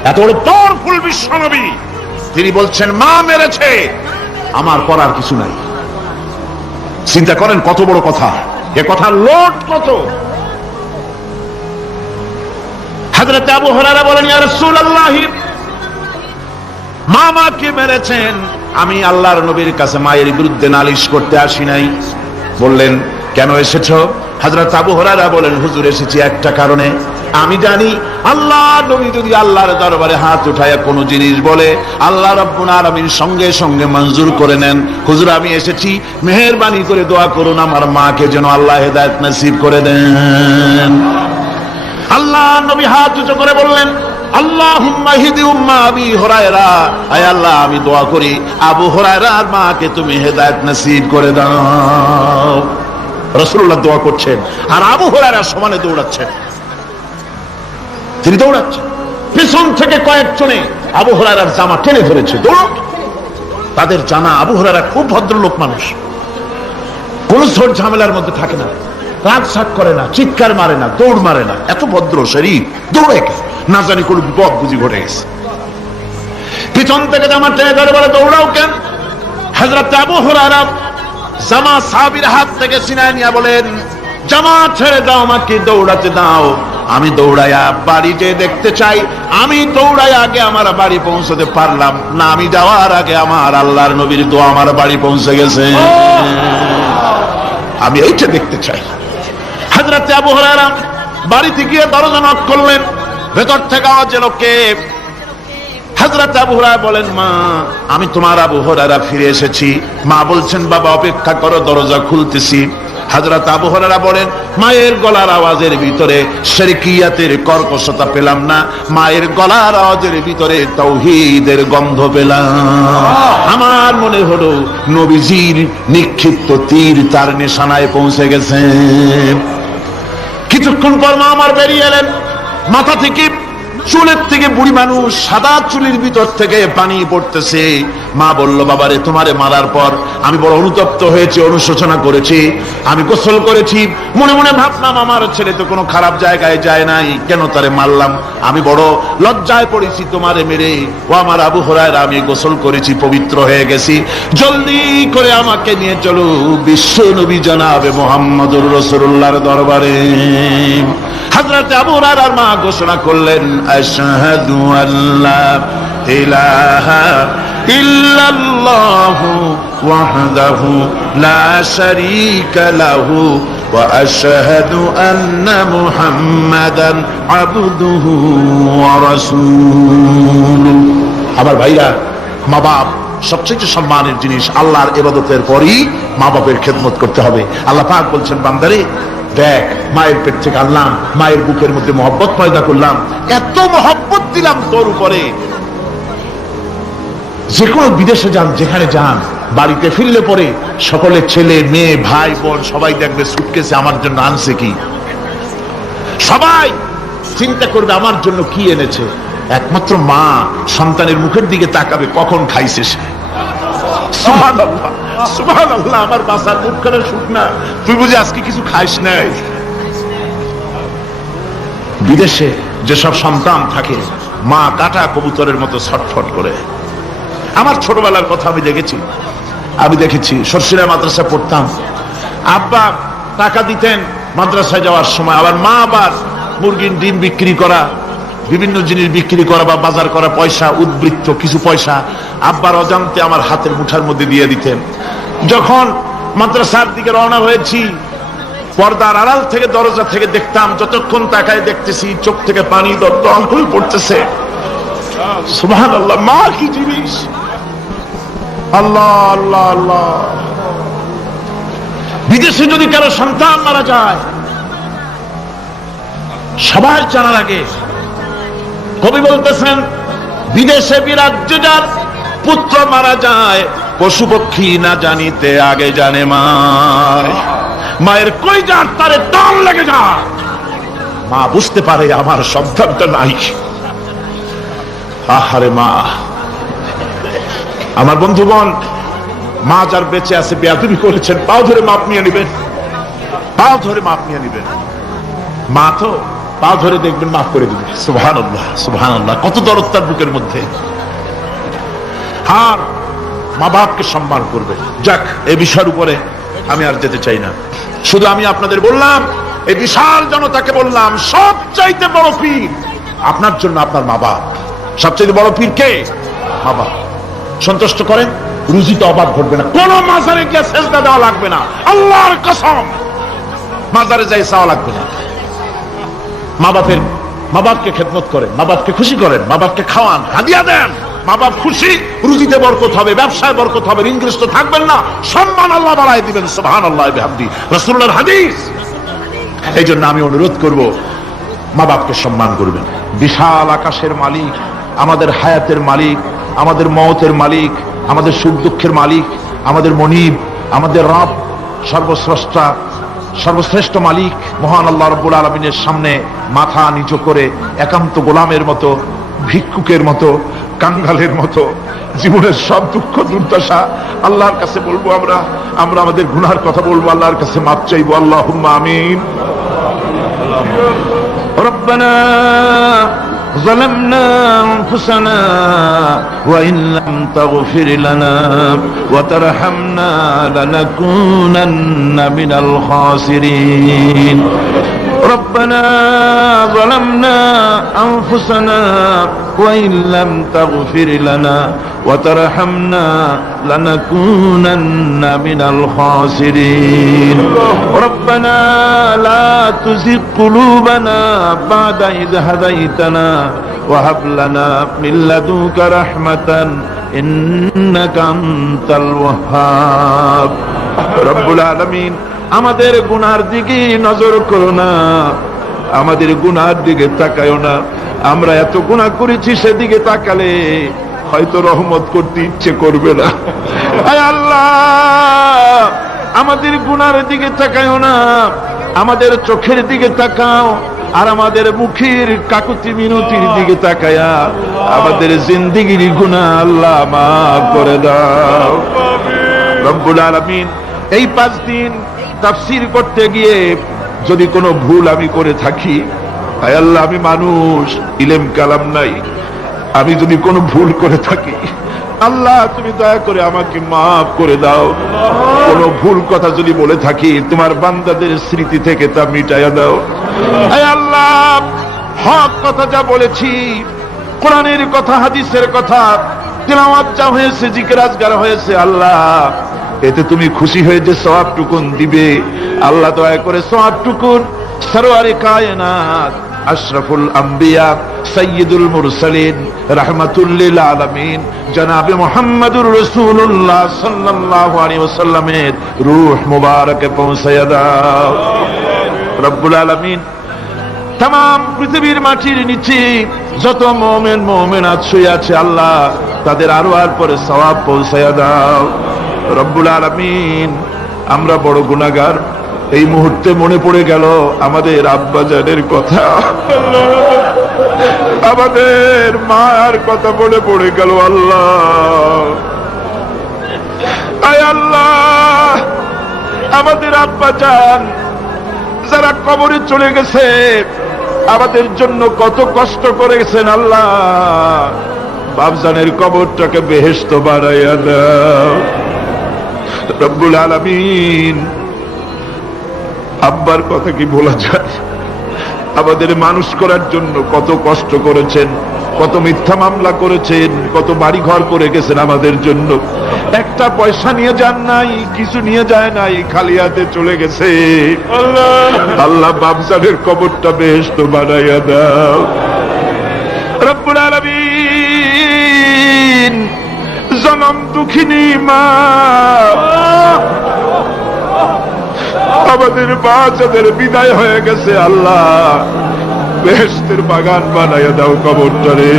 এত বড় পাওয়ারফুল বিশ্বনবী, তিনি বলছেন, মা মেরেছে, আমার করার কিছু নাই। চিন্তা করেন কত বড় কথা, এ কথার লোড কত। হযরত আবু হুরায়রা বলেন, ইয়া রাসূলুল্লাহ, মা মাকে মেরেছেন, আমি আল্লাহর নবীর কাছে মায়ের বিরুদ্ধে নালিশ করতে আসি নাই। বললেন, কেন এসেছো? হযরত আবু হুরায়রা বলেন, হুজুর এসেছি একটা কারণে, আমি জানি আল্লাহ নবী যদি আল্লাহর দরবারে হাত উঠায় কোনো জিনিস বলে, আল্লাহ রাব্বুল আলামিন সঙ্গে সঙ্গে মঞ্জুর করে নেন। হুজুর আমি এসেছি, মেহেরবানি করে দোয়া করুন আমার মাকে যেন আল্লাহ হেদায়েত নসিব করে দেন। আল্লাহ নবী হাত উঁচু করে বললেন, আল্লাহুম্মা হিদি উম্মা আবি হুরায়রা, আয় আল্লাহ আমি দোয়া করি আবু হুরায়রার মাকে তুমি হেদায়েত নসিব করে দাও। রাসূলুল্লাহ দোয়া করছেন আর আবু হুরায়রা সমানে দৌড়াচ্ছেন। তিনি দৌড়াচ্ছেন, পিছন থেকে কয়েকজনে আবু হুরায়রার জামা টেনে ধরেছে, দৌড়। তাদের জানা আবু হুরায়রা খুব ভদ্রলোক মানুষ, কোন ঝড় ঝামেলার মধ্যে থাকে না, রাগ সাগ করে না, চিৎকার মারে না, দৌড় মারে না, এত ভদ্র শরীর, দৌড়ে কেন? না জানি কোন বিপদ বুঝি ঘটে গেছে। পিছন থেকে জামা টেনে ধরে বলে, দৌড়াও কেন? হযরত আবু হুরায়রা জামা সাহাবীর হাত থেকে ছিনায় নিয়ে বলেন, জামা ছেড়ে দাও, আমাকে দৌড়াতে দাও, আমি দৌড়াইয়া বাড়িতে দেখতে চাই, আমি দৌড়াইয়া আগে আমার বাড়ি পৌঁছতে পারলাম না, আমি যাওয়ার আগে আমার আল্লাহর নবীর দোয়া আমার বাড়ি পৌঁছে গেছে, আমি এইটা দেখতে চাই। হযরত আবু হুরায়রা বাড়িতে গিয়ে দরজা নক করলেন, ভেতর থেকে আওয়াজ এলো, কে? হযরত আবু হুরায়রা বলেন, মা আমি তোমার আবু হুরায়রা ফিরে এসেছি। মা বলছেন, বাবা অপেক্ষা করো, দরজা খুলতেছি। হযরত আবু হুরায়রা বলেন, মায়ের গলার আওয়াজের ভিতরে শিরকিয়াতের কর্কশতা পেলাম না, মায়ের গলার আওয়াজের ভিতরে তাওহীদের গন্ধ পেলাম। আমার মনে হলো নবীজির নিক্ষিপ্ত তীর তার নিশানায় পৌঁছে গেছে। কিছুক্ষণ পর মা আমার বেরিয়ে এলেন, মাথা থেকে চুলের থেকে বুড়ি মানুষ, সাদা চুলের ভিতর থেকে পানি পড়তেছে। মা বলল, বাবারে তোমারে মারার পর আমি বড় অনুতপ্ত হয়েছি, অনুশোচনা করেছি, আমি গোসল করেছি, মনে মনে ভাবলাম আমার ছেলে তো কোনো খারাপ জায়গায় যায় নাই, কেন তারে মারলাম, আমি বড় লজ্জায় পড়েছি তোমারে মেরে। ও আমার আবু হুরায়রা, আমি গোসল করেছি, পবিত্র হয়ে গেছি, জলদি করে আমাকে নিয়ে চলো বিশ্ব নবী জনাবে মুহাম্মদুর রাসূলুল্লাহর দরবারে। হযরত আবু হুরায়রার মা ঘোষণা করলেন, আশহাদু আল্লা ইলাহা ইল্লাল্লাহু ওয়াহদাহু লা শারীকা লাহু ওয়া আশহাদু আন্না মুহাম্মাদান আবদুহু ওয়া রাসূলুহু। আমার ভাইরা, মা বাপ সবচেয়ে সম্মানের জিনিস। আল্লাহর ইবাদতের পরই মা বাপের খেদমত করতে হবে। আল্লাহ পাক বলছেন, বান্দারে দেখ, মায়ের পেট থেকে আনলাম, মায়ের বুকের মধ্যে মহব্বত পয়দা করলাম, এত মহব্বত দিলাম তোর উপরে, যে কোনো বিদেশে যান, যেখানে যান, বাড়িতে ফিরলে পরে সকলের ছেলে মেয়ে ভাই বোন সবাই দেখবে সুটকেসে আমার জন্য আনছে কি, সবাই চিন্তা করবে আমার জন্য কি এনেছে। একমাত্র মা সন্তানের মুখের দিকে তাকাবে, কখন খাইছে সে। সুবহানাল্লাহ, সুবহানাল্লাহ, আমার বাসার মুখখানা শুকনা, তুই বুঝি আজকে কিছু খাইস নাই। বিদেশে যেসব সন্তান থাকে, মা কাটা কবুতরের মতো ছটফট করে। আমার ছোটবেলার কথা আমি দেখেছি সরসিরা মাদ্রাসা পড়তাম, আব্বা টাকা দিতেন মাদ্রাসায় যাওয়ার সময়, আবার মা আবার মুরগির ডিম বিক্রি করা, বিভিন্ন জিনিস বিক্রি করা বা বাজার করা পয়সা, উদ্বৃত্ত কিছু পয়সা আব্বার অজান্তে আমার হাতের মুঠার মধ্যে দিয়ে দিতেন। যখন মাদ্রাসার দিকে রওনা হয়েছি, পর্দার আড়াল থেকে দরজা থেকে দেখতাম, যতক্ষণ তাকায় দেখতেছি চোখ থেকে পানি দরদর হয়ে পড়তেছে। সুবহানাল্লাহ, মা কি জিনিস! আল্লাহ আল্লাহ আল্লাহ। বিদেশে যদি কারো সন্তান মারা যায়, সবার জানার আগে কবি বলতেছেন, বিদেশে বিরাজ্য যার পুত্র মারা যায়, পশু পক্ষী না জানিতে আগে জানে মায়। মায়ের কলিজার তারে টান লেগে যায়, মা বুঝতে পারে আমার সন্তানটা নাই। আহারে মা! আমার বন্ধুগণ, মা যার বেঁচে আছে বেয়াদবি করেছেন, পাও ধরে মাপ নিয়ে নেবেন, পাও ধরে মাপ নিয়ে নেবেন। মা তো পা ধরে দেখবেন, মাফ করে দিবেন। সুবহানাল্লাহ, সুবহানাল্লাহ, কত দরদ তার বুকের মধ্যে। আর মা বাপকে সম্মান করবে। যাক, এই বিষয়ের উপরে আমি আর যেতে চাই না, শুধু আমি আপনাদের বললাম, এই বিশাল জনতাকে বললাম, সবচাইতে বড় পীর আপনার জন্য আপনার মা বাপ। সবচাইতে বড় পীর কে? মা বাপ। সন্তুষ্ট করেন, রুজিতে অভাব ঘটবে না, কোন মাজারে গিয়ে সেজদা দেওয়া লাগবে না, আল্লাহর কসম, মাজারে যাই চাওয়া লাগবে না। মা বাপকে খেদমত করেন, মা বাপকে খুশি করেন, মা বাপকে খাওয়ান, হাদিয়া দেন, মা বাপ খুশি, রুজিতে বরকত হবে, ব্যবসায় বরকত হবে, ঋণগ্রস্ত থাকবেন না, সম্মান আল্লাহ বাড়ায় দিবেন। সুবহানাল্লাহ বিহামদি, রাসূলুল্লাহর হাদিস। এই জন্য আমি অনুরোধ করব, মা বাপকে সম্মান করবেন। বিশাল আকাশের মালিক, আমাদের হায়াতের মালিক, আমাদের মওতের মালিক, আমাদের সুখ দুঃখের মালিক, আমাদের মনিব, আমাদের রব, সর্বস্রষ্টা, সর্বশ্রেষ্ঠ মালিক মহান আল্লাহ রাব্বুল আলামিনের সামনে মাথা নিচু করে একান্ত গোলামের মতো, ভিক্ষুকের মতো, কাঙ্গালের মতো জীবনের সব দুঃখ দুর্দশা আল্লাহর কাছে বলবো। আমরা আমাদের গুনার কথা বলবো, আল্লাহর কাছে মাপ চাইবো। আল্লাহুম্মা আমিন। রব্বানা ظلمنا أنفسنا وإن لم تغفر لنا وترحمنا لنكونن من الخاسرين. ربنا ظلمنا أنفسنا وإن لم تغفر لنا وترحمنا لنكونن من الخاسرين. ربنا لا تزغ قلوبنا بعد إذ هديتنا وهب لنا من لدنك رحمة إنك أنت الوهاب. رب العالمين আমাদের গুনার দিকে নজর করো না, আমাদের গুনার দিকে তাকায়ও না। আমরা এত গুনাহ করেছি, সেদিকে তাকালে হয়তো রহমত করতে ইচ্ছে করবে না। আয় আল্লাহ, আমাদের গুনার দিকে তাকায়ও না, আমাদের চোখের দিকে তাকাও, আর আমাদের মুখের কাকুতি মিনতির দিকে তাকায়া আমাদের জিন্দেগির গুনাহ আল্লাহ মাফ করে দাও। রব্বুল আলামিন, এই 5 দিন তাফসীর করতে গিয়ে যদি কোনো ভুল আমি করে থাকি, আয় আল্লাহ, আমি মানুষ, ইলম কালাম নাই, আমি যদি কোনো ভুল করে থাকি, আল্লাহ তুমি দয়া করে আমাকে মাফ করে দাও। কোনো ভুল কথা যদি বলে থাকি, তোমার বান্দাদের স্মৃতি থেকে তা মিটাইয়া দাও। আয় আল্লাহ, হক কথা যা বলেছি, কোরআনের কথা, হাদিসের কথা, তিলাওয়াত যা হয়েছে, জিকির আজগার হয়েছে, আল্লাহ এতে তুমি খুশি হয়ে যে সওয়াবটুকুন দিবে, আল্লাহ দয়া করে সওয়াবটুকুন সরওয়ারে কায়নাত আশরাফুল আম্বিয়া সাইয়্যিদুল মুরসালিন রাহমাতুল লিল আলামিন জনাবে মুহাম্মদুর রাসূলুল্লাহ সাল্লাল্লাহু আলাইহি ওয়াসাল্লামের রূহ মুবারকে পৌঁছায়া দাও। রব্বুল আলামিন, तमाम পৃথিবীর মাটির নিচে যত মুমিন মুমিনাত শুয়ে আছে, আল্লাহ তাদের আরওয়ার পরে সওয়াব পৌঁছায়া দাও। রব্বুল আলামিন, আমরা বড় গুনাহগার। এই মুহূর্তে মনে পড়ে গেল আমাদের আব্বাজানের কথা, আমাদের মার কথা মনে পড়ে গেল। আল্লাহ, আয় আল্লাহ, আমাদের আব্বাজান যারা কবরে চলে গেছে, আমাদের জন্য কত কষ্ট করেছেন, আল্লাহ বাপজানের কবরটাকে বেহেশত বানাইয়া দাও। রব্বুল আলামিন, আব্বার কথা কি বলা যায়? আমাদের মানুষ করার জন্য কত কষ্ট করেছেন, কত মিথ্যা মামলা করেছেন, কত বাড়ি ঘর করে গেছেন আমাদের জন্য। একটা পয়সা নিয়ে যান নাই, কিছু নিয়ে যায় নাই, খালি হাতে চলে গেছে। আল্লাহ বাপজানের কবরটা বেহেশত বানাইয়া দাও। রব্বুল আলামিন, জনম দুঃখিনী মা, আমাদের বাচ্চাদের বিদায় হয়ে গেছে, আল্লাহ বেহেশতের বাগান বানাইয়া দাও কবরটারে।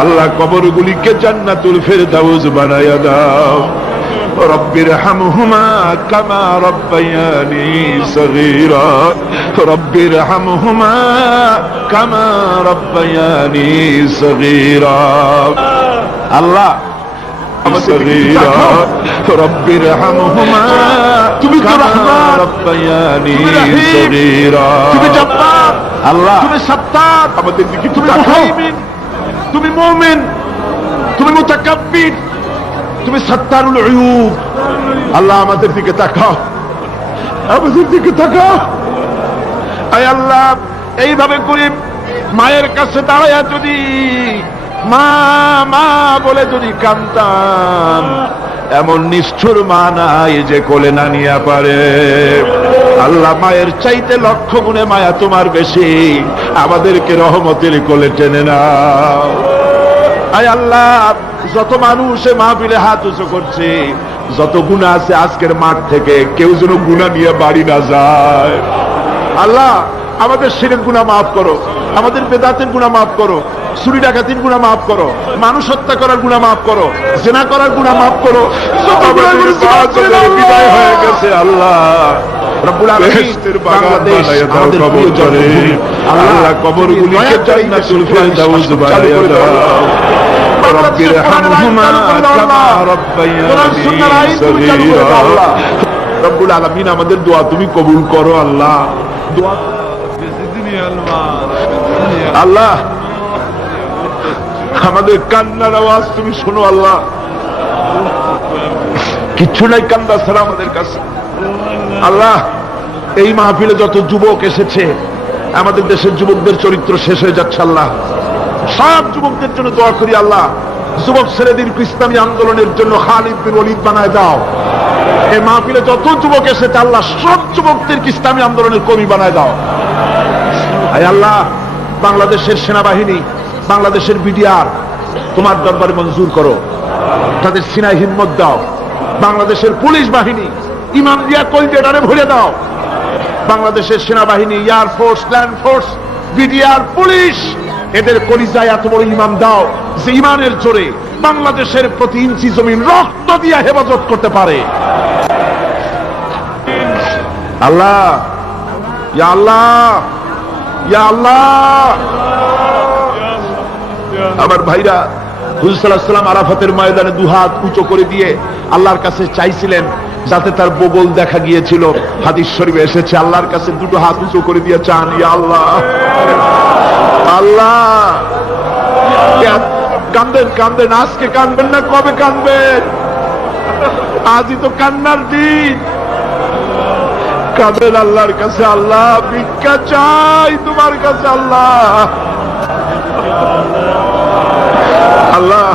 আল্লাহ কবরগুলিকে জান্নাতুল ফেরদাউস বানাইয়া দাও। রব্বির হামহুমা কামা রব্বায়ানি সগীরা, রব্বির হামহুমা কামা রব্বায়ানি সগীরা। আল্লাহ রব্বির হামহুমা, তুমি তো রহমান, রব্বায়ানি সগীরা, তুমি জব্বার, আল্লাহ তুমি সত্তার, আমাদের দিকে তুমি মুহাইমিন, তুমি মুমিন, তুমি মুতাকাব্বির, তুমি সত্তারুল উয়ুব। আল্লাহ আমাদের দিকে তাকাও, আমাদের দিকে তাকাও। আয় আল্লাহ, এইভাবে করে মায়ের কাছে দাঁড়ায়া যদি মা মা বলে যদি কাঁদতাম, এমন নিষ্ঠুর মা নাই যে কোলে না নিয়ে পারে। আল্লাহ, মায়ের চাইতে লক্ষ গুণে মায়া তোমার বেশি, আমাদেরকে রহমতের কোলে টেনে নাও। আয় আল্লাহ, যত মানুষ মাহফিলে হাত উঁচু করছে, যত গুনাহ আছে, আজকের মাঠ থেকে কেউ যেন গুনাহ নিয়ে বাড়ি না যায়। আল্লাহ, আমাদের শিরক গুনাহ মাফ করো, আমাদের বেদাতের গুনাহ মাফ করো, চুরি ডাকাতির গুনাহ মাফ করো, মানুষ হত্যা করার গুনাহ মাফ করো, জিনা করার গুনাহ মাফ করো। বিদায় হয়ে গেছে, আল্লাহ রব্বুল আলামিন, বাংলাদেশ আমাদের প্রিয় জন্মভূমি, আল্লাহ কবরগুলিকে জান্নাতুল ফেরদাউস বানাইয়া দাও। রব্বির হামহুমা কামা রব্বায়ানি সগীরা। রব্বুল আলামিন, আমাদের দোয়া তুমি কবুল করো। আল্লাহ দোয়া, আল্লাহ আমাদের কান্নার আওয়াজ তুমি শোনো। আল্লাহ কিচ্ছু নাই কান্না ছাড়া আমাদের কাছে। আল্লাহ, এই মাহফিলে যত যুবক এসেছে, আমাদের দেশের যুবকদের চরিত্র শেষ হয়ে যাচ্ছে। আল্লাহ, সব যুবকদের জন্য দোয়া করি। আল্লাহ, যুবক ছেলেদেরকে ইসলামী আন্দোলনের জন্য খালিদ বিন ওয়ালিদ বানায় দাও। এই মাহফিলে যত যুবক এসেছে, আল্লাহ সব যুবকদেরকে ইসলামী আন্দোলনের কর্মী বানায় দাও। আয় আল্লাহ, বাংলাদেশের সেনাবাহিনী, বাংলাদেশের বিডিআর তোমার দরবারে মঞ্জুর করো, তাদের সিনায় হিম্মত দাও। বাংলাদেশের পুলিশ বাহিনী, ইমান দিয়া কলজেটারে ভরে দাও। বাংলাদেশের সেনাবাহিনী, air force, land force, BDR, police, এদের কলিজায় এত বড় ইমান দাও যে ইমানের জোরে বাংলাদেশের প্রতি ইঞ্চি জমিন রক্ত দিয়া হেফাজত করতে পারে। আল্লাহ, ইয়া আল্লাহ, ইয়া আল্লাহ। আমার ভাইরা, হুজুর সাল্লাল্লাহু আলাইহি ওয়াসাল্লাম আরাফাতের ময়দানে দুহাত উঁচু করে দিয়ে আল্লাহর কাছে চাইছিলেন, যাতে তার বগল দেখা গিয়েছিল। হাদিস শরীফে এসেছে, আল্লাহর কাছে দুটো হাত উঁচু করে দিয়ে চান, ইয়া আল্লাহ, আল্লাহ। কান্দেন, কান্দেন, আজকে কানবেন না, কবে কানবেন? আজই তো কান্নার দিন। কাঁদেন আল্লাহর কাছে, আল্লাহ ভিক্ষা চাই তোমার কাছে, আল্লাহ, আল্লাহ।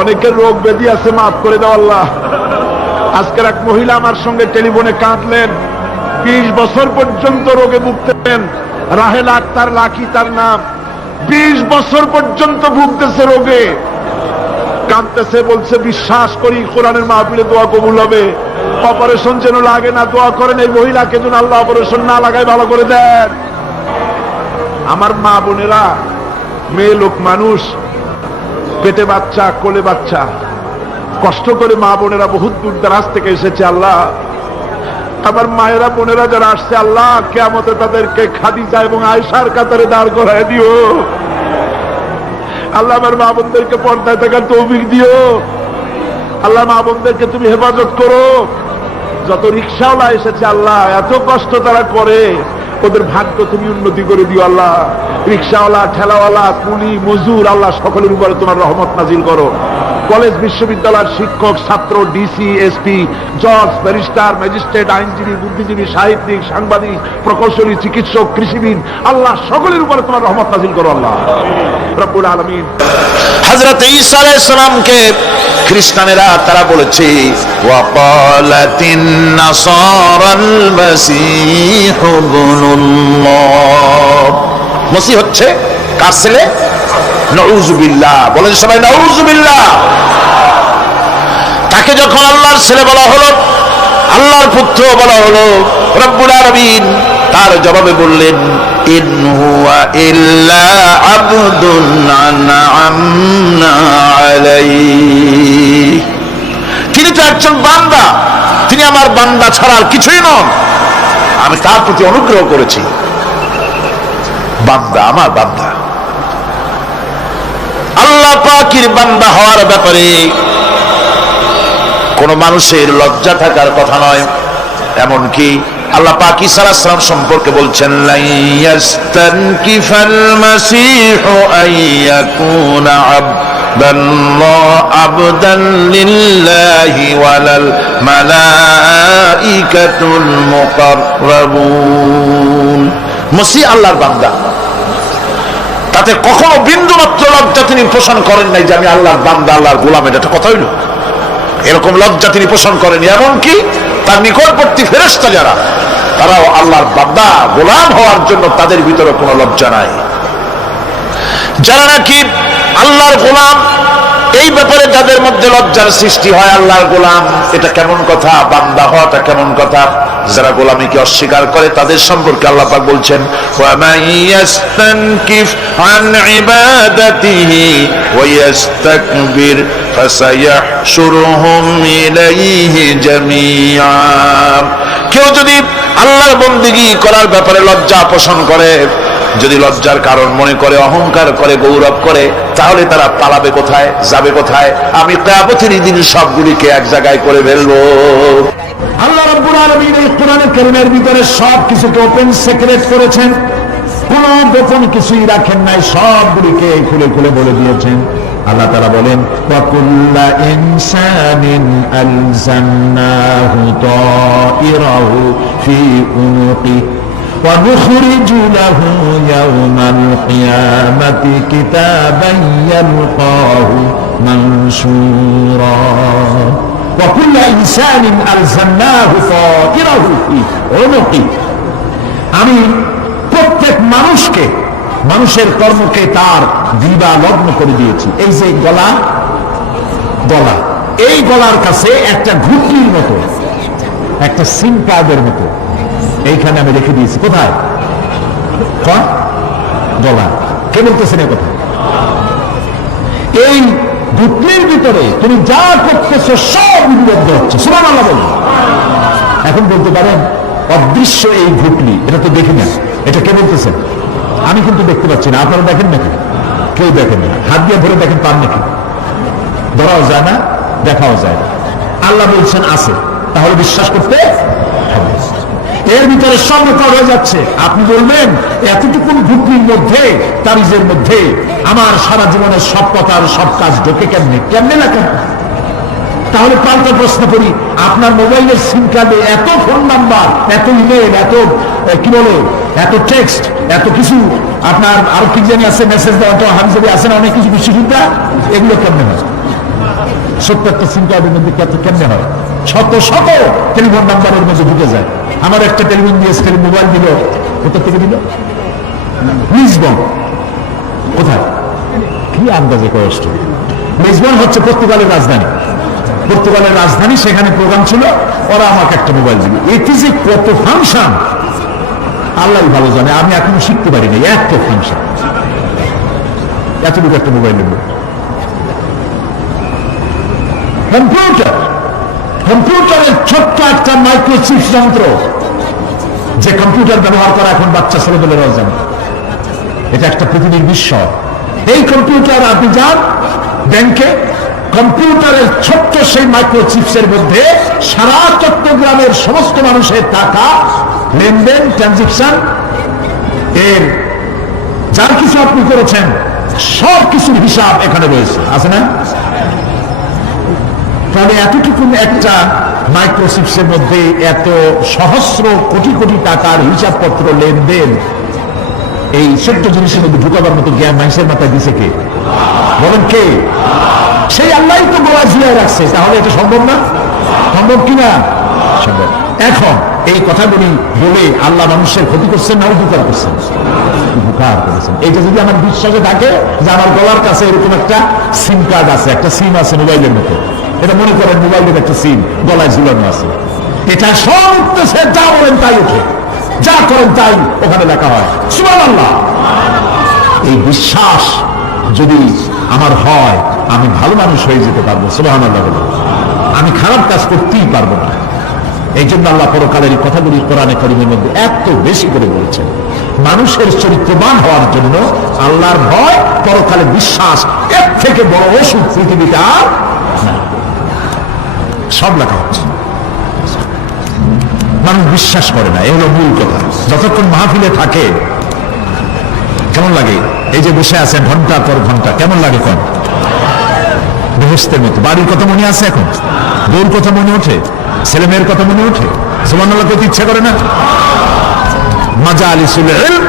অনেকের রোগ ব্যাধি আছে, মাফ করে দাও আল্লাহ। আজকের এক মহিলা আমার সঙ্গে টেলিফোনে কাঁদলেন, 20 বছর পর্যন্ত রোগে ভুগতেন। রাহেল আক্তার লাকি তার নাম। 20 বছর পর্যন্ত ভুগতেছে রোগে, কাঁদতেছে, বলছে বিশ্বাস করি কোরআনের মাহফিলে দোয়া কবুল হবে, অপারেশন যেন লাগে না, দোয়া করেন এই মহিলাকে যেন আল্লাহ অপারেশন না লাগায় ভালো করে দেন। আমার মা বোনেরা, মেয়ে লোক মানুষ, পেটে বাচ্চা, কোলে বাচ্চা, কষ্ট করে মা বোনেরা বহুত দূর দারাজ থেকে এসেছে। আল্লাহ, আমার মায়েরা বোনেরা যারা আসছে, আল্লাহ কিয়ামতে তাদেরকে খাদিজা এবং আয়েশার কাতারে দাঁড় করায় দিও। আল্লাহ, আমার মা বোনদেরকে পর্দায় থাকার তৌফিক দিও। আল্লাহ, মা বোনদেরকে তুমি হেফাজত করো। যত রিক্সাওয়ালা এসেছে আল্লাহ, এত কষ্ট তারা করে, ওদের ভাগ্য তুমি উন্নতি করে দিও আল্লাহ। রিক্সাওয়ালা, ঠেলাওয়ালা, কুলি, মজুর, আল্লাহ সকলের উপরে তোমার রহমত নাজিল করো। কলেজ বিশ্ববিদ্যালয়ের শিক্ষক, ছাত্র, ডিসি, এসপি, জজ, ব্যারিস্টার, ম্যাজিস্ট্রেট, আইনজীবী, বুদ্ধিজীবী, সাহিত্যিক, সাংবাদিক, প্রকৌশলী, চিকিৎসক, কৃষিবিদ, আল্লাহ সকলের উপরে তোমার রহমত নাজিল করো আল্লাহ রব্বুল আলামিন। হযরত ঈসা আলাইহিস সালামকে খ্রিস্টানেরা তারা বলেছে, ওয়াকালাতিন নাসারাল মাসীহু ইবনুল্লাহ, মসিহ হচ্ছে কার ছেলে? নাউযুবিল্লাহ, বলেন সবাই নাউযুবিল্লাহ। তাকে যখন আল্লাহর ছেলে বলা হলো, আল্লাহর পুত্র বলা হলো, রব্বুল আলামিন তার জবাবে বললেন, ইন হুয়া ইল্লা আবদুন আনআমনা আলাইহি, তিনি তো একজন বান্দা, তিনি আমার বান্দা ছাড়া আর কিছুই নন, আমি তার প্রতি অনুগ্রহ করেছি। বান্দা, আমার বান্দা। আল্লাহ পাকের বান্দা হওয়ার ব্যাপারে কোন মানুষের লজ্জা থাকার কথা নয়। এমনকি আল্লাহ পাক ঈসা আলাইহিস সালাম সম্পর্কে বলছেন, লা ইয়াস্তানকিফাল মাসীহু আইয়াকুনা আবদান লিল্লাহি ওয়ালাল মালাইকাতুল মুকাররাবুন। মসিহ আল্লাহর বান্দা, তাতে কখনো বিন্দু মাত্র লজ্জা তিনি পোষণ করেন নাই যে আমি আল্লাহর বান্দা, আল্লাহর গোলাম। এটা কথা হইল? এরকম লজ্জা তিনি পোষণ করেন। এমনকি তার নিকটবর্তী ফেরেশতা যারা, তারাও আল্লাহর বান্দা, গোলাম হওয়ার জন্য তাদের ভিতরে কোনো লজ্জা নাই। যারা নাকি আল্লাহর গোলাম, এই ব্যাপারে যাদের মধ্যে লজ্জার সৃষ্টি হয়, আল্লাহর গোলাম এটা কেমন কথা, বান্দা হওয়াটা কেমন কথা। যারা গোলামীকে অস্বীকার করে তাদের সম্পর্কে আল্লাহ পাক বলছেন, ওয়া মান ইয়াস্তানকিফ আন ইবাদাতিহি ওয়া ইয়াস্তাকবির ফাসায়াহশুরুহুম ইলাইহি জামিআ। কেউ যদি আল্লাহর বন্দেগী করার ব্যাপারে লজ্জা পোষণ করে, যদি লজ্জার কারণ মনে করে, অহংকার করে, গৌরব করে, তাহলে তারা পালাবে কোথায়, যাবে কোথায়? আমি কিয়ামতের দিন সবগুলিকে এক জায়গায় করে ফেলবো। আল্লাহ রাব্বুল আলামিন এই কোরআনে কারীমের ভিতরে সব কিছুকে ওপেন সিক্রেট করেছেন, কোন গোপন কিছুই রাখেন নাই, সবগুলিকে খুলে খুলে বলে দিয়েছেন। আল্লাহ তাআলা বলেন, ওয়া কুল্লা ইনসানিন আলজামনাহু তাইরাহু ফি উনুকি ওয়া নুখরিজু লাহু ইয়াওমাল কিয়ামাতি কিতাবান ইয়ালকাহু মানশুরা। وكل إنسان ألزمناه طائره في عنقه, আমি প্রত্যেক মানুষকে, মানুষের কর্মকে তার দিবা লগ্ন করে দিয়েছি। এই যে গলা, এই গলার কাছে একটা ঘুটলির মতো, একটা সিম কার্ডের মতো এইখানে আমি রেখে দিয়েছি। কোথায়? কোন গলা? কে বলতেছেন এ কথা? এই ঘুটনির ভিতরে তুমি যা করতেছো সব বিবদ্ধ হচ্ছে। সুবহানাল্লাহ বলুন। এখন বলতে পারেন অদৃশ্য এই ঘুটনি, এটা তো দেখি না, এটা কে বলতেছেন? আমি কিন্তু দেখতে পাচ্ছি না। আপনারা দেখেন নাকি? কেউ দেখেন না। হাত দিয়ে ধরে দেখেন, পান নাকি? ধরাও যায় না, দেখাও যায় না। আল্লাহ বলছেন আছে, তাহলে বিশ্বাস করতে হবে। এর ভিতরে সব রেকর্ড হয়ে যাচ্ছে। আপনি বলবেন এতটুকুন ঘুটনির মধ্যে, তারিজের মধ্যে আমার সারা জীবনের সব কথা আর সব কাজ ঢোকে কেমনে? কেমনে লেখা? তাহলে পাল্টা প্রশ্ন করি, আপনার মোবাইলের সিম কার্ডে এত ফোন নাম্বার, এত ইমেল, এত কি বলে, এত টেক্সট, এত কিছু, আপনার আরো কি জানি আছে, মেসেজ দেওয়া তো হাবিজাবি আছে না, অনেক কিছু বিশ্ববিদ্যা, এগুলো কেমনে হয়? ছোট্ট একটা সিম কার্ডের মধ্যে কেমনে হয়? শত শত টেলিফোন নাম্বারের মধ্যে ঢুকে যায়। আমার একটা টেলিফোন দিয়ে মোবাইল দিল, কোথা থেকে দিল? লিসবন। কোথায়? কি আন্দাজে কষ্ট। লিসবন হচ্ছে পর্তুগালের রাজধানী। পর্তুগালের রাজধানী, সেখানে প্রোগ্রাম ছিল, ওরা আমাকে একটা মোবাইল দিল। এটি যে কত ফাংশন আল্লাহ ভালো জানে, আমি এখনো শিখতে পারি না এত ফাংশন। এতটুকু একটা মোবাইল নেব। কম্পিউটার, কম্পিউটারের ছোট্ট একটা মাইক্রোচিপ যন্ত্র, যে কম্পিউটার ব্যবহার করা এখন বাচ্চা ছেলেমেয়েরাও জানে। এটা একটা পৃথিবীর বিস্ময়। এই কম্পিউটার, আপনি যান ব্যাংকে, কম্পিউটারের ছোট্ট সেই মাইক্রোচিপসের মধ্যে সারা চট্টগ্রামের সমস্ত মানুষের টাকা লেনদেন, ট্রানজেকশন, এর যার কিছু আপনি করেছেন সব কিছুর হিসাব এখানে রয়েছে, আছে না? তাহলে এতটুকু একটা মাইক্রোচিপসের মধ্যে এত সহস্র কোটি কোটি টাকার হিসাবপত্র, লেনদেন, এই ছোট্ট জিনিসের মধ্যে ঢুকাবার মতো জ্ঞান মানুষের মাথায় দিছে কে? বলেন কে? সেই আল্লাহই তো গোয়া ঝুলিয়ে রাখছে। তাহলে এটা সম্ভব না? সম্ভব কিনা? সম্ভব। এখন এই কথাগুলি বলে আল্লাহ মানুষের ক্ষতি করছেন না উপকার করছেন? উপকার করেছেন। এইটা যদি আমার বিশ্বাসে থাকে যে আমার গলার কাছে এরকম একটা সিম কার্ড আছে, একটা সিম আছে মোবাইলের মতো, এটা মনে করেন মোবাইলের একটা সিম গলায় ঝুলানো আছে, এটা সব উঠতেছে, যা বলেন তাই উঠে, যা করেন তাই ওখানে লেখা হয়। সুবহানাল্লাহ। এই বিশ্বাস যদি আমার হয়, আমি ভালো মানুষ হয়ে যেতে পারবো। সুবহানাল্লাহ। আমি খারাপ কাজ করতেই পারবো না। এই জন্য আল্লাহ পরকালের এই কথাগুলি কোরআনে কারীমের মধ্যে এত বেশি করে বলেছেন। মানুষের চরিত্রবান হওয়ার জন্য আল্লাহর ভয়, পরকালের বিশ্বাস, এর থেকে বড় ওষুধ পৃথিবীতে আর না। সব লেখা হচ্ছে, মানুষ বিশ্বাস করে না, এই হলো মূল কথা। যতক্ষণ মাহফিলে থাকে কেমন লাগে? এই যে বসে আছেন ঘন্টার পর ঘন্টা, কেমন লাগে? কোন বেহেশতের মতো। বাড়ির কথা মনে আছে এখন? বউর কথা মনে ওঠে? ছেলে মেয়ের কথা মনে ওঠে? সুবহানাল্লাহ করতে ইচ্ছা করে না? মাজালিসুল ইলম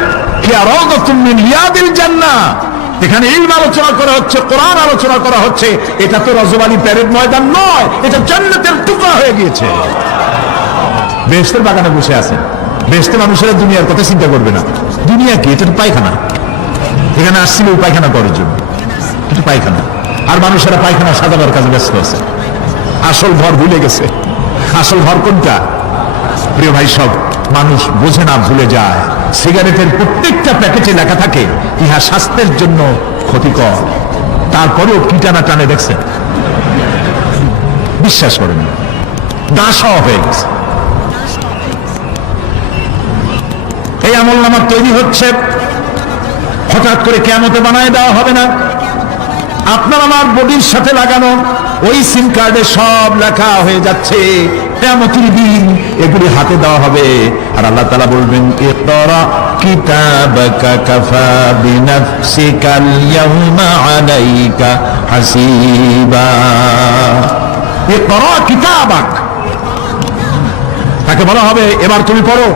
হিয়া রাওদাতুম মিন রিয়াদিল জান্নাহ। এখানে ইলম আলোচনা করা হচ্ছে, কোরআন আলোচনা করা হচ্ছে। এটা তো রজবালি প্যারেড ময়দান নয়, এটা জান্নাতের টুকরা হয়ে গিয়েছে। বেহেশতের বাগানে বসে আছেন। বেহেশতে মানুষেরা দুনিয়ার কথা চিন্তা করবে না। দুনিয়া কি? এটা তো পায়খানা। এখানে আসছিল পায়খানা করার জন্য, এটা পায়খানা। আর মানুষেরা পায়খানা সাজাবার কাজে ব্যস্ত আছে, আসল ঘর ভুলে গেছে। আসল ঘর কোনটা? প্রিয় ভাই, সব মানুষ বোঝে না, ভুলে যায়। সিগারেটের প্রত্যেকটা প্যাকেটে লেখা থাকে ইহা স্বাস্থ্যের জন্য ক্ষতিকর, তারপরেও কি টানা টানে দেখছেন? বিশ্বাস করেন না, দাস হয়ে গেছে। এই আমলনামা তৈরি হচ্ছে, হঠাৎ করে কিয়ামতে বানায় দেওয়া হবে না। আপনার আমার বডির সাথে লাগানো ওই সিম কার্ডে সব লেখা হয়ে যাচ্ছে। কিয়ামতের দিন এগুলি হাতে দেওয়া হবে, আর আল্লাহ তাআলা বলবেন, ইকরা কিতাবাকা কাফা বিনাফসিকাল ইয়াউমা আলাইকা হাসিবা। ইকরা কিতাবাক, তাকে বলা হবে এবার তুমি পড়ো।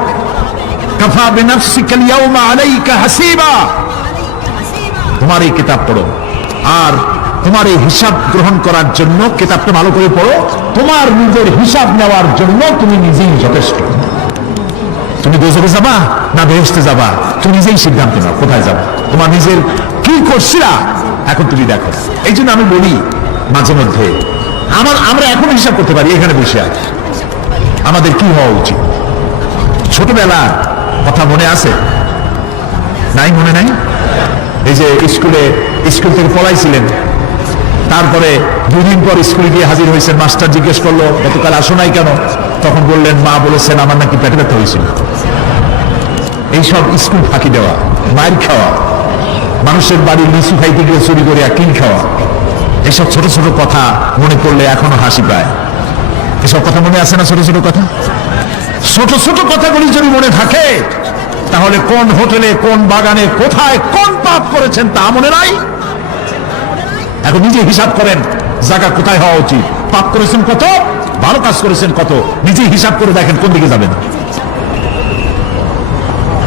কাফা বিনাফসিকাল ইয়াউমা আলাইকা হাসিবা, তোমার এই কিতাব পড়ো, আর তোমার এই হিসাব গ্রহণ করার জন্য কিতাবটা ভালো করে পড়ো। তোমার নিজের হিসাব নেওয়ার জন্য তুমি নিজেই যথেষ্ট। তুমি দোজখে যাবা না বেহেশতে যাবা, তুমি নিজেই সিদ্ধান্ত নাও কোথায় যাবা। তোমার নিজের কি করছিলা এখন তুমি দেখো। এই জন্য আমি বলি মাঝে মধ্যে আমরা এখন হিসাব করতে পারি এখানে বসে আছি। আমাদের কি হওয়া উচিত? ছোটবেলার কথা মনে আছে? নাই, মনে নাই? এই যে স্কুল থেকে পলাইছিলেন, তারপরে 2 দিন পর স্কুলে গিয়ে হাজির হয়েছেন, মাস্টার জিজ্ঞেস করলো গতকাল আসো নাই কেন? তখন বললেন মা বলেছেন আমার নাকি পেটে ব্যথা হয়েছিল। এইসব স্কুল ফাঁকি দেওয়া, মার খাওয়া, মানুষের বাড়ির লিচু খাইতে গিয়ে চুরি করে কিল খাওয়া, এসব ছোট ছোট কথা মনে পড়লে এখনো হাসি পায়। এসব কথা মনে আছে না? ছোট ছোট কথা, ছোট ছোট কথাগুলি যদি মনে থাকে তাহলে কোন হোটেলে, কোন বাগানে, কোথায় কোন পাপ করেছেন তা মনে নাই? এখন নিজে হিসাব করেন জায়গা কোথায় হওয়া উচিত, পাপ করেছেন কত, ভালো কাজ করেছেন কত, নিজে হিসাব করে দেখেন কোন দিকে যাবেন।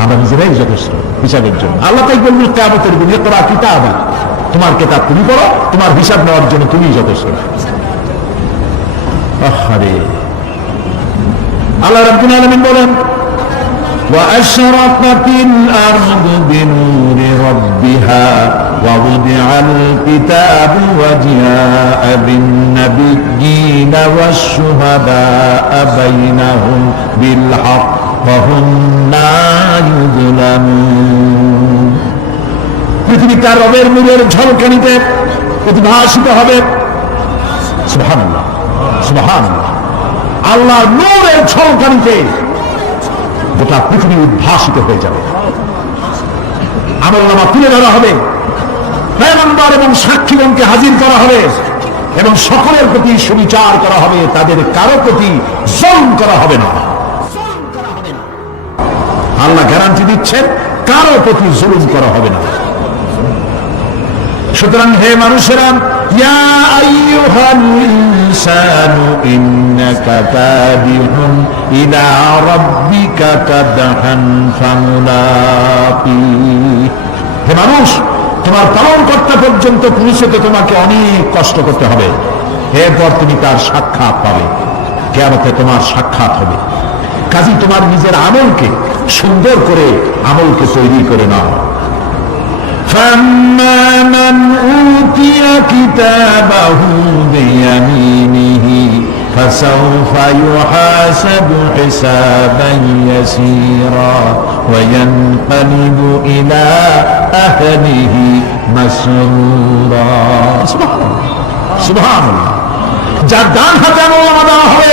আমরা নিজেরাই যথেষ্ট হিসাবের জন্য। আল্লাহ তাই বলবেন কিয়ামতের দিন ইকরা কিতাবা, তোমার কিতাব তুমি পড়ো, তোমার হিসাব নেওয়ার জন্য তুমিই যথেষ্ট। আহারে, আল্লাহ রাব্বুল আলামিন বলেন وأشرقت الأرض بنور ربها ووضع الكتاب وجاء بالنبيين والشهداء بينهم بالحق وهم لا يظلمون। পৃথিবী তার রবের নূরের ঝলকানিতে উদ্ভাসিত হবে। সুবহানাল্লাহ, সুবহানাল্লাহ। আল্লাহর নূরের ঝলকানিতে গোটা পৃথিবী উদ্ভাসিত হয়ে যাবে। আমলনামা তুলে ধরা হবে, পয়গম্বর এবং সাক্ষীগণকে হাজির করা হবে এবং সকলের প্রতি সুবিচার করা হবে, তাদের কারো প্রতি জুলুম করা হবে না। আল্লাহ গ্যারান্টি দিচ্ছেন কারো প্রতি জুলুম করা হবে না। সুতরাং হে মানুষেরা, ইয়া আইয়ুহাল ইনসানু ইন্নাকা কাদিহুন ইলা রাব্বিকা কাদহান ফামুলাকি। হে মানুষ, তোমার পালনকর্তা পর্যন্ত পৌঁছতে তোমাকে অনেক কষ্ট করতে হবে, এরপর তুমি তার সাক্ষাৎ পাবে। কিয়ামতে তোমার সাক্ষাৎ হবে। কাজী তোমার নিজের আমলকে সুন্দর করে আমলকে তৈরি করে নাও। فَأَمَّا مَنْ أُوتِيَ كِتَابَهُ بِيَمِينِهِ فَسَوْفَ يُحَاسَبُ حِسَابًا يَسِيرًا وَيَنْقَلِبُ إِلَى أَهْلِهِ مَسْرُورًا। সুবহানাল্লাহ। যার ডান হাতে আমলনামা দেওয়া হবে,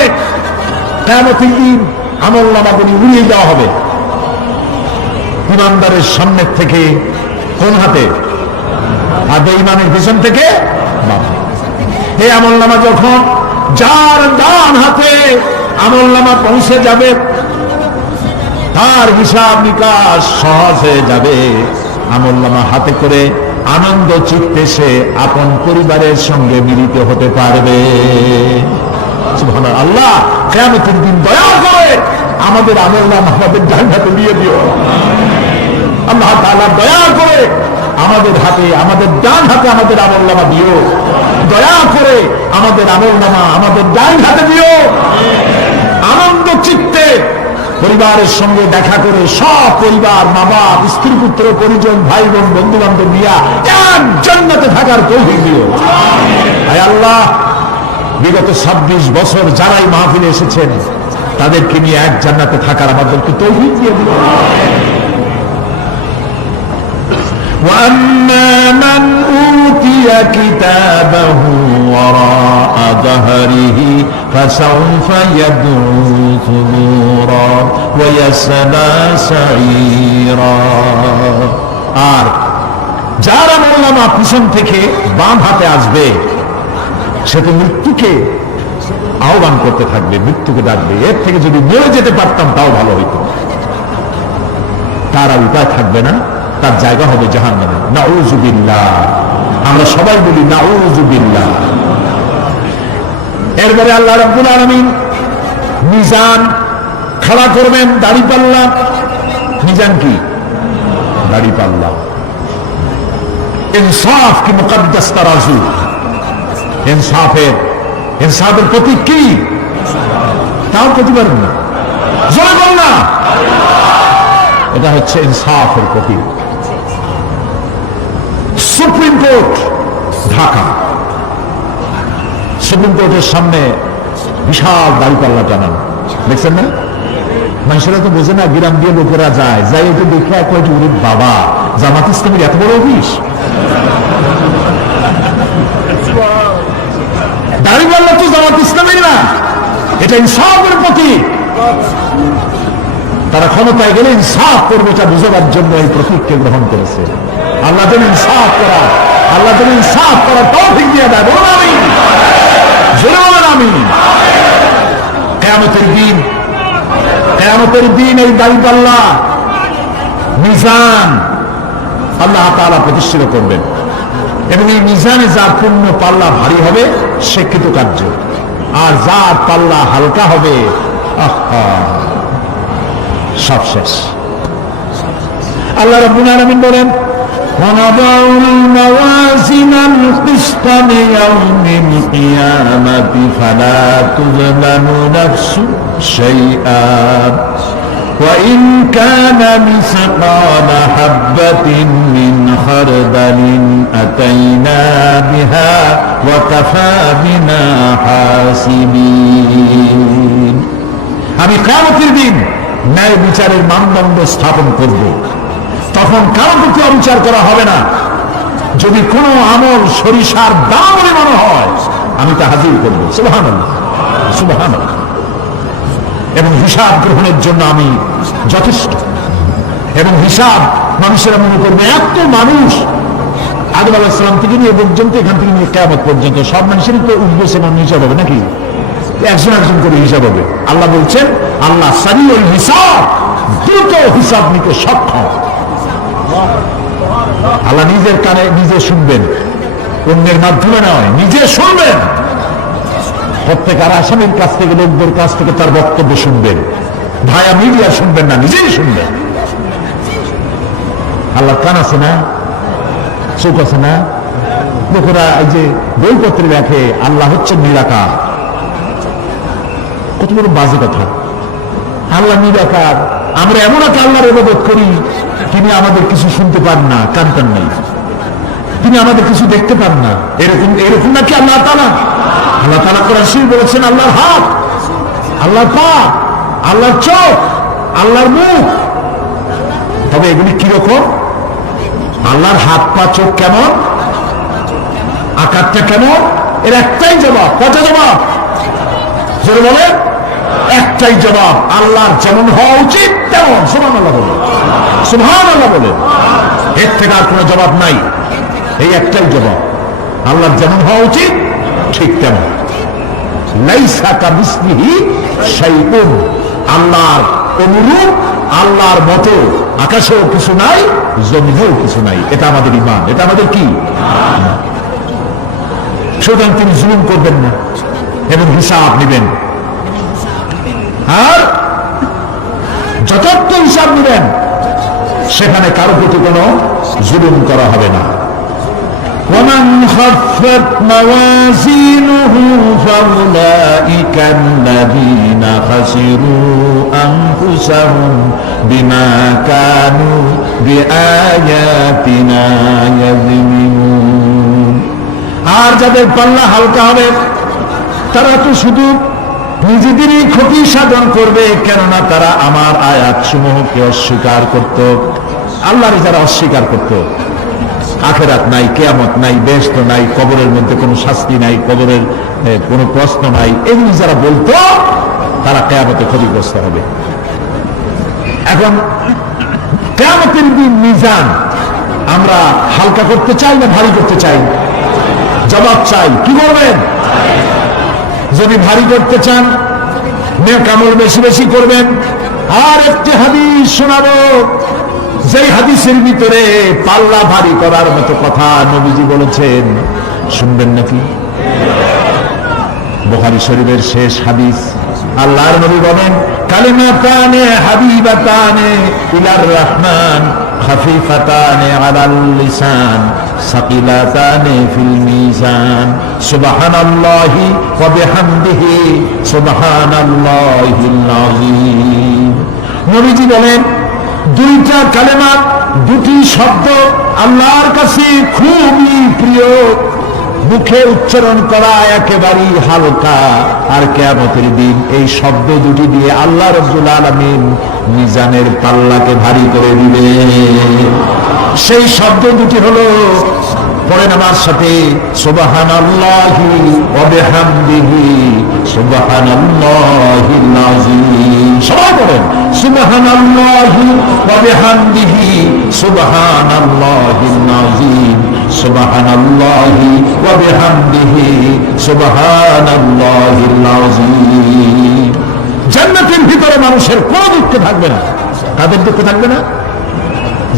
কিয়ামতের দিন আমলনামাগুলি উড়িয়ে দেওয়া হবে ইমানদারের সামনের থেকে। কোন হাতে? আর বেঈমানের পিছন থেকে বামে। এই আমলনামা যখন যার ডান হাতে আমলনামা পৌঁছে যাবে, তার হিসাব নিকাশ সহজ হয়ে যাবে। আমলনামা হাতে করে আনন্দ চিত্তে সে আপন পরিবারের সঙ্গে মিলিত হতে পারবে। সুবহানাল্লাহ। আল্লাহ কিয়ামতের দিন দয়া করে আমাদের আমলনামা আমাদের ডান হাতে দিয়ে দিও। আল্লাহ তাআলা দয়া করে আমাদের হাতে, আমাদের ডান হাতে আমাদের আমলনামা দিও। দয়া করে আমাদের আমলনামা আমাদের ডান হাতে দিও। আনন্দ চিত্তে পরিবারের সঙ্গে দেখা করে সব পরিবার, মা বাপ, স্ত্রী পুত্র পরিজন, ভাই বোন, বন্ধু বান্ধব নিয়া এক জান্নাতে থাকার তৌফিক দিও। আয় আল্লাহ, বিগত 26 বছর যারাই মাহফিলে এসেছেন তাদেরকে নিয়ে এক জান্নাতে থাকার আমাদেরকে তৌফিক দিয়ে দিও। وَأَمَّا مَنْ أُوتِيَ كِتَابَهُ وَرَاءَ ظَهْرِهِ فَسَوْفَ يَدْعُو ثُبُورًا وَيَصْلَى سَعِيرًا। আর যার আমলনামা পিছন থেকে বাম হাতে আসবে, সে তো মৃত্যুকে আহ্বান করতে থাকবে, মৃত্যুকে ডাকবে। এর থেকে যদি মরে যেতে পারতাম তাও ভালো হইতো। তার আর উপায় থাকবে না, তার জায়গা হবে জাহান্নামে। নাউযুবিল্লাহ। আমরা সবাই বলি নাউযুবিল্লাহ। এরপরে আল্লাহ রাব্বুল আলামিন মিজান খাড়া করবেন, দাড়িপাল্লা। মিজান কি? দাড়িপাল্লা। ইনসাফ কি মুকদ্দাস তারাজু। ইনসাফের প্রতীক কি? তাও প্রতিবার না, জোরে বল না। এটা হচ্ছে ইনসাফের প্রতীক। সুপ্রিম কোর্ট ঢাকা, সুপ্রিম কোর্টের সামনে বিশাল দাড়িপাল্লা টানানো, দেখছেন না? মানুষেরা তো বোঝে না, গ্রাম দিয়ে লোকেরা যায়, যাই একটু দেখে কয়েকটি উড়ে বাবা জামাত ইসলামের এত বড় অফিস, দাঁড়িপাল্লা তো জামাত ইসলামের না, এটা ইনসাফের প্রতীক। তারা ক্ষমতায় গেলে ইনসাফ করবে এটা বোঝাবার জন্য এই প্রতীককে গ্রহণ করেছে। আল্লাহ যেন ইনসাফ করা, আল্লাহ যেন ইনসাফ করার তৌফিক দিয়ে দেয়। বলুন আমিন, জোরে বলুন আমিন। কিয়ামতের দিন, কিয়ামতের দিন এই দাঁড়িপাল্লা মিজান আল্লাহ তাআলা প্রতিষ্ঠিত করবেন, এবং এই মিজানে যার পূর্ণ পাল্লা ভারী হবে সে কৃতকার্য, আর যার পাল্লা হালকা হবে সব শেষ। আল্লাহ রাব্বুল আলামিন বলেন, وَنَضَعُ الْمَوَازِينَ الْقِسْطَ لِيَوْمِ الْقِيَامَةِ فَلَا تُظْلَمُ نَفْسٌ شَيْئًا وَإِنْ كَانَ مِثْقَالَ حَبَّةٍ مِّنْ خَرْدَلٍ أَتَيْنَا بِهَا وَكَفَى بِنَا حَاسِبِينَ। আমি কিয়ামতের দিন ন্যায় বিচারের মানদণ্ড স্থাপন করব, তখন কারো প্রতি অবিচার করা হবে না। যদি কোনো আমল সরিষার দাম মনে হয় আমি তা হাজির করবো, সুবহানাল্লাহ সুবহানাল্লাহ, এবং হিসাব গ্রহণের জন্য আমি যথেষ্ট। এবং হিসাব মানুষেরা মনে করবে এত মানুষ, আদম আলাইহিস সালাম থেকে নিয়ে পর্যন্ত, এখান থেকে নিয়ে কিয়ামত পর্যন্ত সব মানুষেরই তো উদ্দেশ্যে মানুষ হিসাব হবে নাকি? একজন একজন করে হিসাব হবে। আল্লাহ বলছেন, আল্লাহ সারিউল হিসাব, দ্রুত হিসাব নিতে সক্ষম। আল্লাহ নিজের কানে নিজে শুনবেন, অন্যের মাধ্যমে নয়, নিজে শুনবেন। প্রত্যেক আর আসামির কাছ থেকে, লোকদের কাছ থেকে তার বক্তব্য শুনবেন, ভায়া মিডিয়া শুনবেন না, নিজেই শুনবেন। আল্লাহ কান আছে না, চোখ আছে না? লোকেরা এই যে বইপত্রে লেখে আল্লাহ হচ্ছে নিরাকার, কত বড় বাজে কথা। আল্লাহ নিরাকার, আমরা এমন একটা আল্লাহর ইবাদত করি, তিনি আমাদের কিছু শুনতে পান না, কান পান নাই, তিনি আমাদের কিছু দেখতে পান না, এরকম এরকম নাকি আল্লাহ তাআলা? আল্লাহ তাআলা কোরআন শরীফে বলেছেন আল্লাহর হাত, আল্লাহর পা, আল্লাহর চোখ, আল্লাহর মুখ। তবে এগুলি কিরকম? আল্লাহর হাত, পা, চোখ কেমন, আকারটা কেমন? এর একটাই জবাব। কয়টা জবাব? জোরে বলে, একটাই জবাব, আল্লাহর যেমন হওয়া উচিত তেমন। সুবহানাল্লাহ বলে, সুবহানাল্লাহ বলে, এর থেকে আর কোনো জবাব নাই। এই একটাই জবাব, আল্লাহর যেমন হওয়া উচিত ঠিক তেমন। লাইসা কামিসলিহি শাইউন, আল্লাহর অনুরূপ, আল্লাহর মতো আকাশেও কিছু নাই, জমিনেও কিছু নাই। এটা আমাদের ঈমান, এটা আমাদের কি? সুতরাং তিনি জুলুম করবেন না এবং হিসাব নেবেন, আর যথার্থ হিসাব নেবেন, সেখানে কারো প্রতি কোনো জুলুম করা হবে না। ومن خفت موازينه فأولئك الذين خسروا أنفسهم بما كانوا بآياتنا يظلمون। আর যাদের পাল্লা হালকা হবে তারা তো শুধু নিজেদেরই ক্ষতি সাধন করবে, কেননা তারা আমার আয়াত সমূহকে অস্বীকার করত। আল্লাহর যারা অস্বীকার করত, আখিরাত নাই, কিয়ামত নাই, বেহেশত নাই, কবরের মধ্যে কোনো শাস্তি নাই, কবরের কোনো প্রশ্ন নাই, এগুলি যারা বলতো তারা কিয়ামতে ক্ষতিগ্রস্ত হবে। এখন কিয়ামতের দিন মিজান আমরা হালকা করতে চাই না ভারী করতে চাই? জবাব চাই। কি করবেন? যদি ভারী করতে চান নেক আমল বেশি বেশি করবেন। আর একটি হাদিস শোনাবো, যেই হাদিসের ভিতরে পাল্লা ভারী করার মতো কথা নবীজি বলেছেন, শুনবেন নাকি? বুখারী শরীফের শেষ হাদিস। আল্লাহর নবী বলেন, কালিমাতানে হাবিবাতানে ইলার রহমান খাফিফাতানে আলাল লিসান সাকিলাতানে ফিল মিজান সুবহানাল্লাহি ওয়া বিহামদিহি সুবহানাল্লাহিল আযীম। নবীজি বলেন, দুইটা কালেমা, দুটি শব্দ আল্লাহর কাছে খুবই প্রিয়। মুখে উচ্চারণ করা একেবারেই হালকা, আর কিয়ামতের দিন এই শব্দ দুটি দিয়ে আল্লাহ রাব্বুল আলামিন মিজানের পাল্লাকে ভারী করে দিবে। সেই শব্দ দুটি হলো, পড়েন আমার সাথে, সুবহানাল্লাহি ওয়া বিহামদিহি সুবহানাল্লাহিল আযীম। সবাই বলেন সুবহানাল্লাহি ওয়া বিহামদিহি সুবহানাল্লাহিল আযীম সুবহানাল্লাহি ওয়া বিহামদিহি সুবহানাল্লাহিল আযীম। জান্নাতের ভিতরে মানুষের কোনো দুঃখ থাকবে না। কাদের দুঃখ থাকবে না?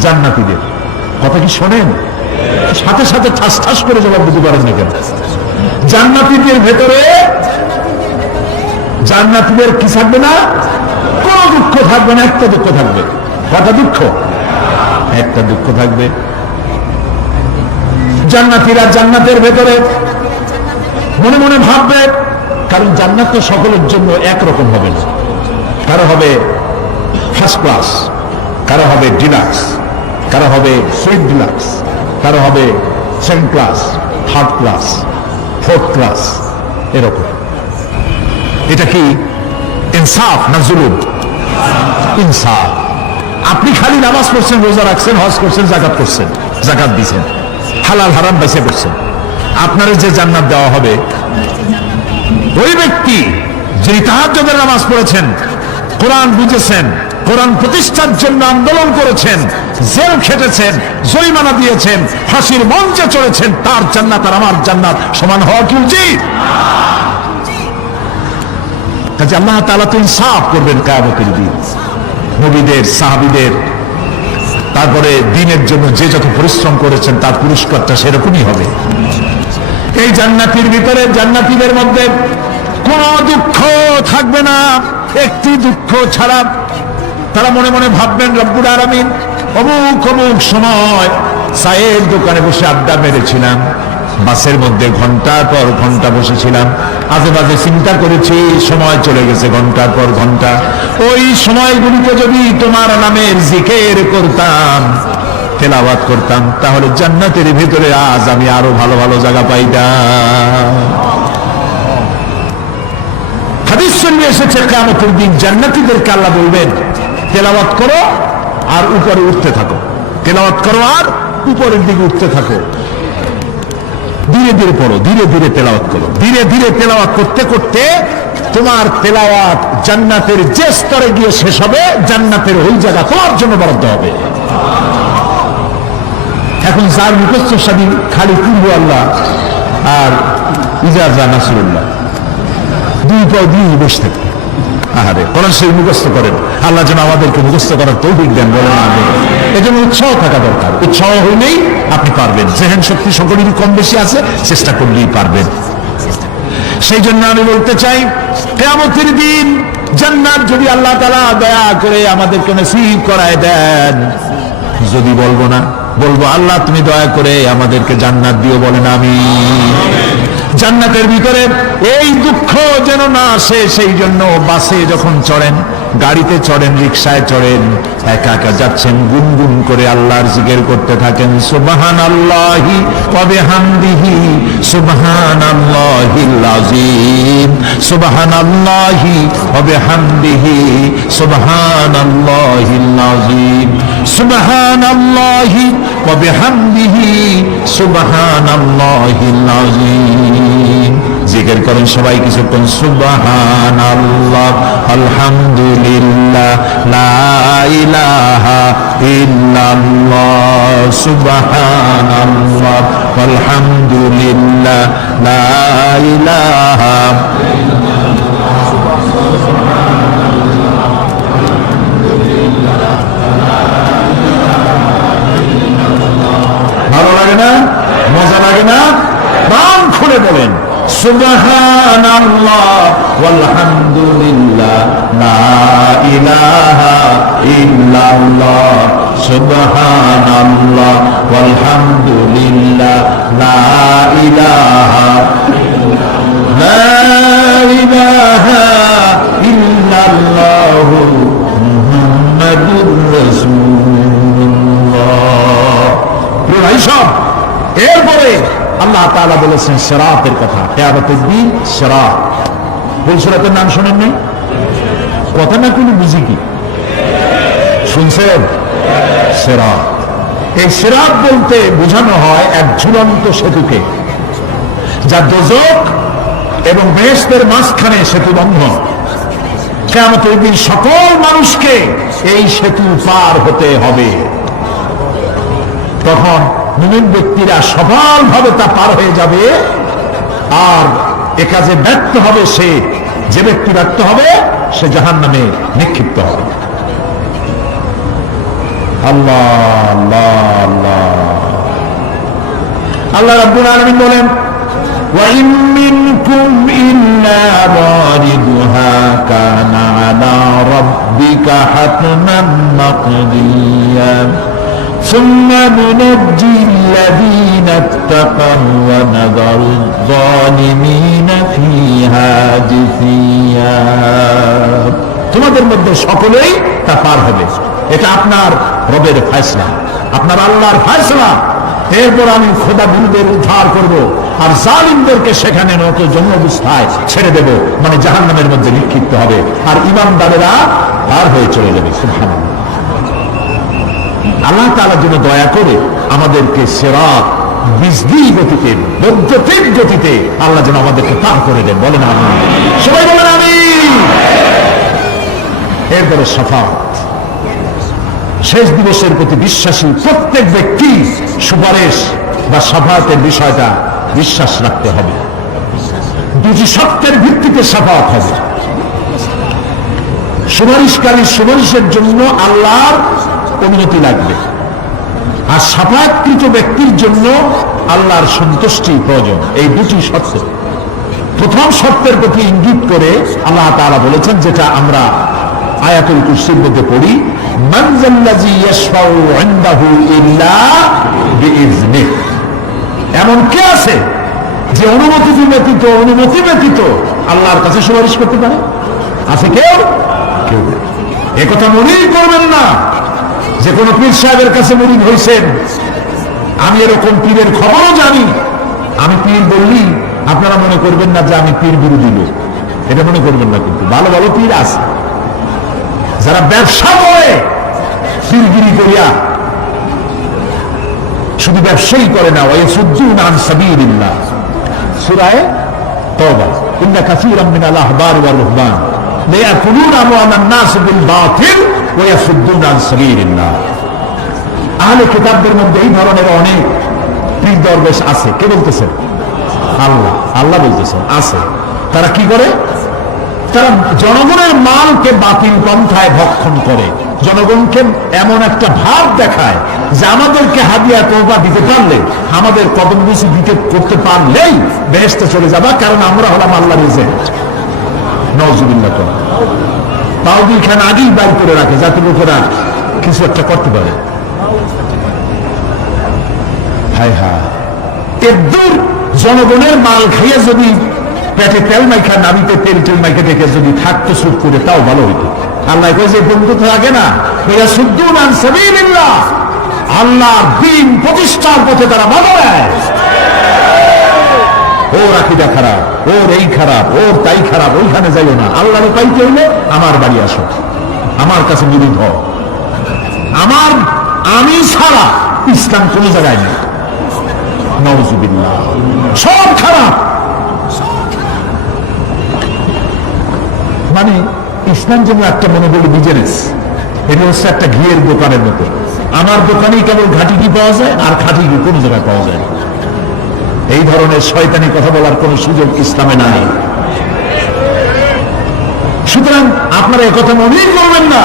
জান্নাতীদের। কথা কি শোনেন? সাথে সাথে ঠাস ঠাস করে জবাব দিতে পারেন না কেন? জান্নাতীদের ভেতরে জান্নাতীদের কি থাকবে না? কোনো দুঃখ থাকবে না। একটা দুঃখ থাকবে। কটা দুঃখ? একটা দুঃখ থাকবে। জান্নাতীরা জান্নাতের ভেতরে মনে মনে ভাববে, কারণ জান্নাত তো সকলের জন্য একরকম হবে না। কারো হবে ফার্স্ট ক্লাস, কারো হবে ডিলাক্স, কারো হবে সুইট ডিলাক্স, কারো হবে second class, third class, fourth class, এরকম। এটা কি ইনসাফ না জুলুম? ইনসাফ। আপনি খালি নামাজ পড়ছেন, রোজা রাখছেন, হজ করছেন, যাকাত করছেন, যাকাত দিয়েছেন, হালাল হারাম বেঁচে করছেন, আপনার যে জান্নাত দেওয়া হবে, ওই ব্যক্তি যিনি তাহাজ্জুদের নামাজ পড়েছেন, কোরআন বুঝেছেন, কোরআন প্রতিষ্ঠার জন্য আন্দোলন করেছেন, জেল খেটেছেন, জরিমানা দিয়েছেন, ফাঁসির মঞ্চে চড়েছেন, তার জান্নাত আর আমার জান্নাত সমান হওয়া কি উচিত? কাজে আল্লাহ তাআলা তো ইনসাফ করবেন কিয়ামতের দিন। নবীদের, সাহাবীদের, তারপরে দ্বীনের জন্য যে যত পরিশ্রম করেছেন তার পুরস্কারটা সেরকমই হবে। এই জান্নাতের ভিতরে জান্নাতীদের মধ্যে কোন দুঃখ থাকবে না, একটি দুঃখ ছাড়া। তারা মনে মনে ভাববেন, রব্বুল আলামিন, অমুক অমুক সময় চায়ের দোকানে বসে আড্ডা মেরেছিলাম, বাসের মধ্যে ঘন্টার পর ঘন্টা বসেছিলাম, আজে বাজে চিন্তা করেছি, সময় চলে গেছে ঘন্টার পর ঘন্টা। ওই সময়গুলিতে যদি তোমার নামের জিকির করতাম, তেলাওয়াত করতাম, তাহলে জান্নাতের ভিতরে আজ আমি আরো ভালো ভালো জায়গা পাইতাম। হাদিস শরীফে এসেছে, কিয়ামতের দিন জান্নাতীদেরকে আল্লাহ বলবেন, তেলাওয়াত করো আর উপরে উঠতে থাকো, তেলাওয়াত করো আর উপরের দিকে উঠতে থাকো, ধীরে ধীরে পড়ো, ধীরে ধীরে তেলাওয়াত করো। ধীরে ধীরে তেলাওয়াত করতে করতে তোমার তেলাওয়াত জান্নাতের যে স্তরে গিয়ে শেষ হবে, জান্নাতের ওই জায়গা তোমার জন্য বরাদ্দ হবে। এখন যার মুখস্থ স্বাধীন খালি কুলহু আল্লাহ আর ইজাজা নাসরুল্লাহ, দুই পাও দিয়ে বসে থাকে। আহারে, কোরআন শরীফ মুখস্থ করেন, আল্লাহ যেন আমাদেরকে মুখস্থ করার তৌফিক দেন, বলেন আমিন। এজন্য উৎসাহ থাকা দরকার। উৎসাহ হইলেই আপনি পারবেন। জেহেন শক্তি সকলেরই কম বেশি আছে, চেষ্টা করলেই পারবেন। সেই জন্য আমি বলতে চাই, কিয়ামতের দিন জান্নাত যদি আল্লাহ তাআলা দয়া করে আমাদেরকে নসিব করায় দেন, যদি বলবো না, বলবো আল্লাহ তুমি দয়া করে আমাদেরকে জান্নাত দিও, বলেন আমিন। জান্নাতের ভিতরে এই দুঃখ যেন না আসে, সেই জন্য বাসে যখন চড়েন, গাড়িতে চড়েন, রিকশায় চড়েন, একা একা যাচ্ছেন, গুনগুন করে আল্লাহর জিকির করতে থাকেন, সুবহানাল্লাহি ওয়া বিহামদিহি সুবহানাল্লাহিল আযীম সুবহানাল্লাহি ওয়া বিহামদিহি সুবহানাল্লাহিল আযীম সুবহানাল্লাহি ওয়া বিহামদিহি সুবহানাল্লাহিল আযীম। জিকির করেন সবাই কিছুক্ষণ, সুবহানাল্লাহ আলহামদুলিল্লাহ লা ইলাহা ইল্লাল্লাহ সুবহানাল্লাহ আলহামদুলিল্লাহ লা ইলাহা। ভালো লাগে না? মজা লাগে না? প্রাণ খুলে বলেন সুবহানাল্লাহ ওয়ালহামদুলিল্লাহ লা ইলাহা ইল্লাল্লাহ সুবহানাল্লাহ ওয়ালহামদুলিল্লাহ লা ইলাহা ইল্লাল্লাহ মুহাম্মাদুর রাসূলুল্লাহ। প্রিয় ভাই সব, এরপরে আল্লাহ তাআলা বলেছেন সিরাতের কথা, কিয়ামতের দিন সিরাত। ফুলসিরাতের নাম শোনেন নাই? কথা না কোনো বুঝি কি শুনছেন? সিরাত, এই সিরাত বলতে বোঝানো হয় এক ঝুলন্ত সেতুকে, যা দোজখ এবং বেহেশতের মাঝখানে সেতু বন্ধন। কিয়ামতের দিন সকল মানুষকে এই সেতু পার হতে হবে। তখন মুমিন ব্যক্তিরা সফলভাবে তা পার হয়ে যাবে, আর এ কাজে ব্যর্থ হবে সে, যে ব্যক্তি ব্যর্থ হবে সে জাহান্নামে নিক্ষিপ্ত হবে। আল্লাহ আল্লাহ আল্লাহ আল্লাহ রাব্বুল আলামিন বলেন, وَإِن مِّنكُمْ إِلَّا وَارِدُهَا كَانَ عَلَى رَبِّكَ حَتْمًا مَّقْضِيًّا ثُمَّ نُنَجِّي الَّذِينَ اتَّقَوْا وَنَذَرُ الظَّالِمِينَ فِيهَا جِثِيًّا। তোমাদের মধ্যে সকলেই তা পার হবে, এটা আপনার রবের ফয়সালা, আপনার আল্লাহর ফয়সালা। এরপর আমি খোদা বিরুদ্ধে উদ্ধার করব, আর জালিমদেরকে সেখানে নত জন্য অবস্থায় ছেড়ে দেব, মানে জাহান্নামের মধ্যে নিক্ষিপ্ত হবে, আর ইমানদারেরা পার হয়ে চলে যাবে। সুবহানাল্লাহ। আল্লাহ তাআলার জন্য দয়া করে আমাদেরকে সিরাত বিজলি গতিতে, বৈদ্যুতিক গতিতে আল্লাহ যেন আমাদেরকে পার করে দেন। বলেন আমিন, সবাই বলেন আমিন। এরপরে শাফাত, শেষ দিবসের প্রতি বিশ্বাসী প্রত্যেক ব্যক্তি সুপারিশ বা শাফাতের বিষয়টা বিশ্বাস রাখতে হবে। দুটি সত্যের ভিত্তিতে শাফাত হবে। সুপারিশকারী সুপারিশের জন্য আল্লাহর অনুমতি লাগবে, আর শাফাতকৃত ব্যক্তির জন্য আল্লাহর সন্তুষ্টি প্রয়োজন। এই দুটি শর্ত, প্রথম শর্তের প্রতি ইঙ্গিত করে আল্লাহ তাআলা বলেছেন, যেটা আমরা আয়াতুল কুরসির মধ্যে পড়ি, মান যাল্লাযী ইয়াশফাউ ইনদাহু ইল্লা বিইজনিহি। এমন কে আছে যে অনুমতি ব্যতীত আল্লাহর কাছে সুপারিশ করতে পারে? আছে কেউ? কেউ। একথা মনেই করবেন না যে কোন পীর সাহেবের কাছে মুরিদ হয়েছেন। আমি এরকম পীরের খবরও জানি। আমি পীর বললি আপনারা মনে করবেন না যে আমি পীর বিরোধী লোক, এটা মনে করবেন না। কিন্তু ভালো ভালো পীর আছে যারা ব্যবসা করে পীরগিরি করিয়া, শুধু ব্যবসায়ী করে না, ওয়ায়াসুদ্দুনা আন সাবিলিল্লাহ। সূরা তাওবা, ইন্না কাসীরাম মিনাল আহবারি ওয়ার রুহবান লায়াকুলুনা আমওয়ালান নাস বিল বাতিল ওয়ায়াসুদ্দুনা আন সাবিলিল্লাহ। আহলে কিতাবদের মধ্যে এই ধরনের অনেক পীর দরবেশ আছে। কে বলতেছেন? আল্লাহ। আল্লাহ বলতেছেন আছে। তারা কি করে? তারা জনগণের মালকে বাতিল পন্থায় ভক্ষণ করে, জনগণকে এমন একটা ভাব দেখায় যে আমাদেরকে হাদিয়া তোহফা দিতে পারলে, আমাদের কদম বুঝি দিতে করতে পারলেই বেহেশতে চলে যাবা, কারণ আমরা হলাম আল্লাহর এজেন্ট। নাউজুবিল্লাহ। তাও দুইখান আগেই বাইর করে রাখে যাতে লোকেরা কিছু একটা করতে পারে। হায় হায়, এদূর জনগণের মাল খাইয়ে যদি পেটে তেল মাইখা, নাবিতে তেল মাইখা দেখে যদি থাকতো চুপ করে, তাও ভালো হইতো। আল্লাহ কই যে বন্ধু থাকে না, ইয়াসুদ্দুনা আন সাবিলিল্লাহ, আল্লাহর দ্বীন প্রতিষ্ঠার পথে তারা বাধা দেয়। ওর আকীদা খারাপ, ওর এই খারাপ, ওর তাই খারাপ, ওইখানে যাইও না। আল্লাহর পাইতে হইলে আমার বাড়ি আসো, আমার কাছে মুরিদ হও। আমি ছাড়া ইসলাম কোন জায়গায় নেই। নাউজুবিল্লাহ। সব খারাপ। মানে ইসলাম যেন একটা মনোবল বিজনেস, এটা হচ্ছে একটা ঘিয়ের দোকানের মতো। আমার দোকানেই কেবল ঘাটি ঘি পাওয়া যায়, আর খাঁটি ঘি কোনো জায়গায় পাওয়া যায় না। এই ধরনের শয়তানি কথা বলার কোন সুযোগ ইসলামে নাই। সুতরাং আপনারা একথা মনেই করবেন না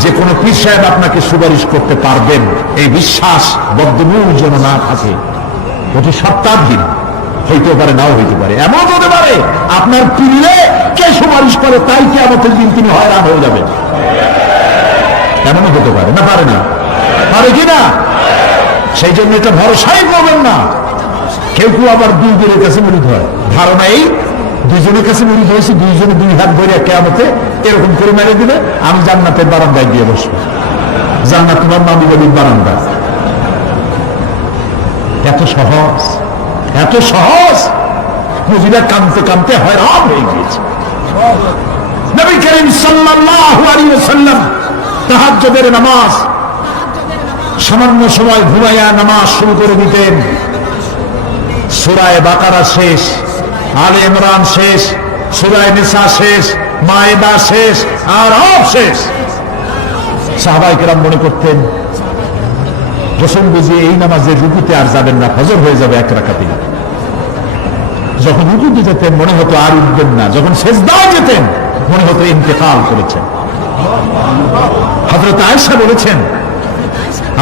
যে কোন পীর সাহেব আপনাকে সুপারিশ করতে পারবেন, এই বিশ্বাস বদ্ধমূল যেন না থাকে। ওটি সত্তাধীন, হইতে পারে নাও হইতে পারে। এমন হতে পারে আপনার পীরে কে সুপারিশ করে তাই কিয়ামতের দিন তিনি হয়রান হয়ে যাবেন। এমনও হতে পারে না? পারে না? পারে কিনা? সেই জন্য এটা ভরসাই করবেন না। কেউ কেউ আবার দুইজনের কাছে মুরিদ হয়, ধারণা এই দুইজনের কাছে মুরিদ হয়েছে, দুইজনে দুই হাত ধরে কিয়ামতে এরকম করে মেরে দিবে, আমি জান্নাতের বারান্দায় গিয়ে বসবো। জান্নাত তোমার নামি বলির বারান্দা। এত সহজ। এত সহজ? নবীরা কাঁদতে কাঁদতে হয়রান হয়ে গিয়েছে। নবী করিম সাল্লাল্লাহু আলাইহি ওয়াসাল্লাম তাহাজ্জুদের নামাজ সামান্য সময় ঘুমাইয়া নামাজ শুরু করে দিতেন। সূরা বাকারা শেষ, আলে ইমরান শেষ, সূরা নিসা শেষ, মায়েদা শেষ, আরাফ শেষ। সাহাবায়ে কেরাম মনে করতেন রাসূল বুঝি এই নামাজে রুকুতে আর যাবেন না, ফজর হয়ে যাবে এক রাকাতেই। যখন রুকুতে যেতেন মনে হতো আর উঠবেন না, যখন সেজদায় যেতেন মনে হতো ইন্তেকাল করেছেন। হযরত আয়েশা বলেছেন,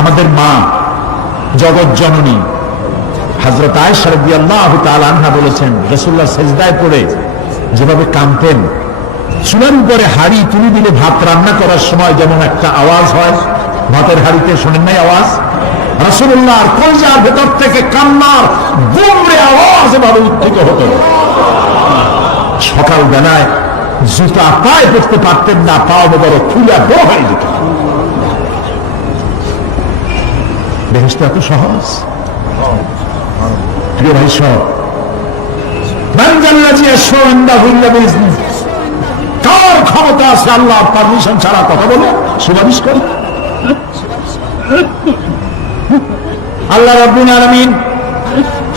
আমাদের মা জগৎ জননী হযরত আয়েশা রাদিয়াল্লাহু তাআলা আনহা বলেছেন, রাসূলুল্লাহ সেজদায় পড়ে যেভাবে কাঁদতেন, চুলার উপরে হাড়ি তুলে দিলে ভাত রান্না করার সময় যেমন একটা আওয়াজ হয়, ভাতের হাড়িতে শোনেন নাই আওয়াজ? রাসূলুল্লাহর কলিজার ভেতর থেকে কান্নার গুমরে আওয়াজ এভাবে উত্থিত হতো। সকাল বেলায় জুতা পায়ে পড়তে পারতেন না, পা মোবারক ফুলে বড় হয়ে যেত। বেহেশত এত সহজ? প্রিয় ভাই সব, কার ক্ষমতা আছে আল্লাহ পারমিশন ছাড়া কথা বলে সুপারিশ করে? আল্লাহ রাব্বুল আলামিন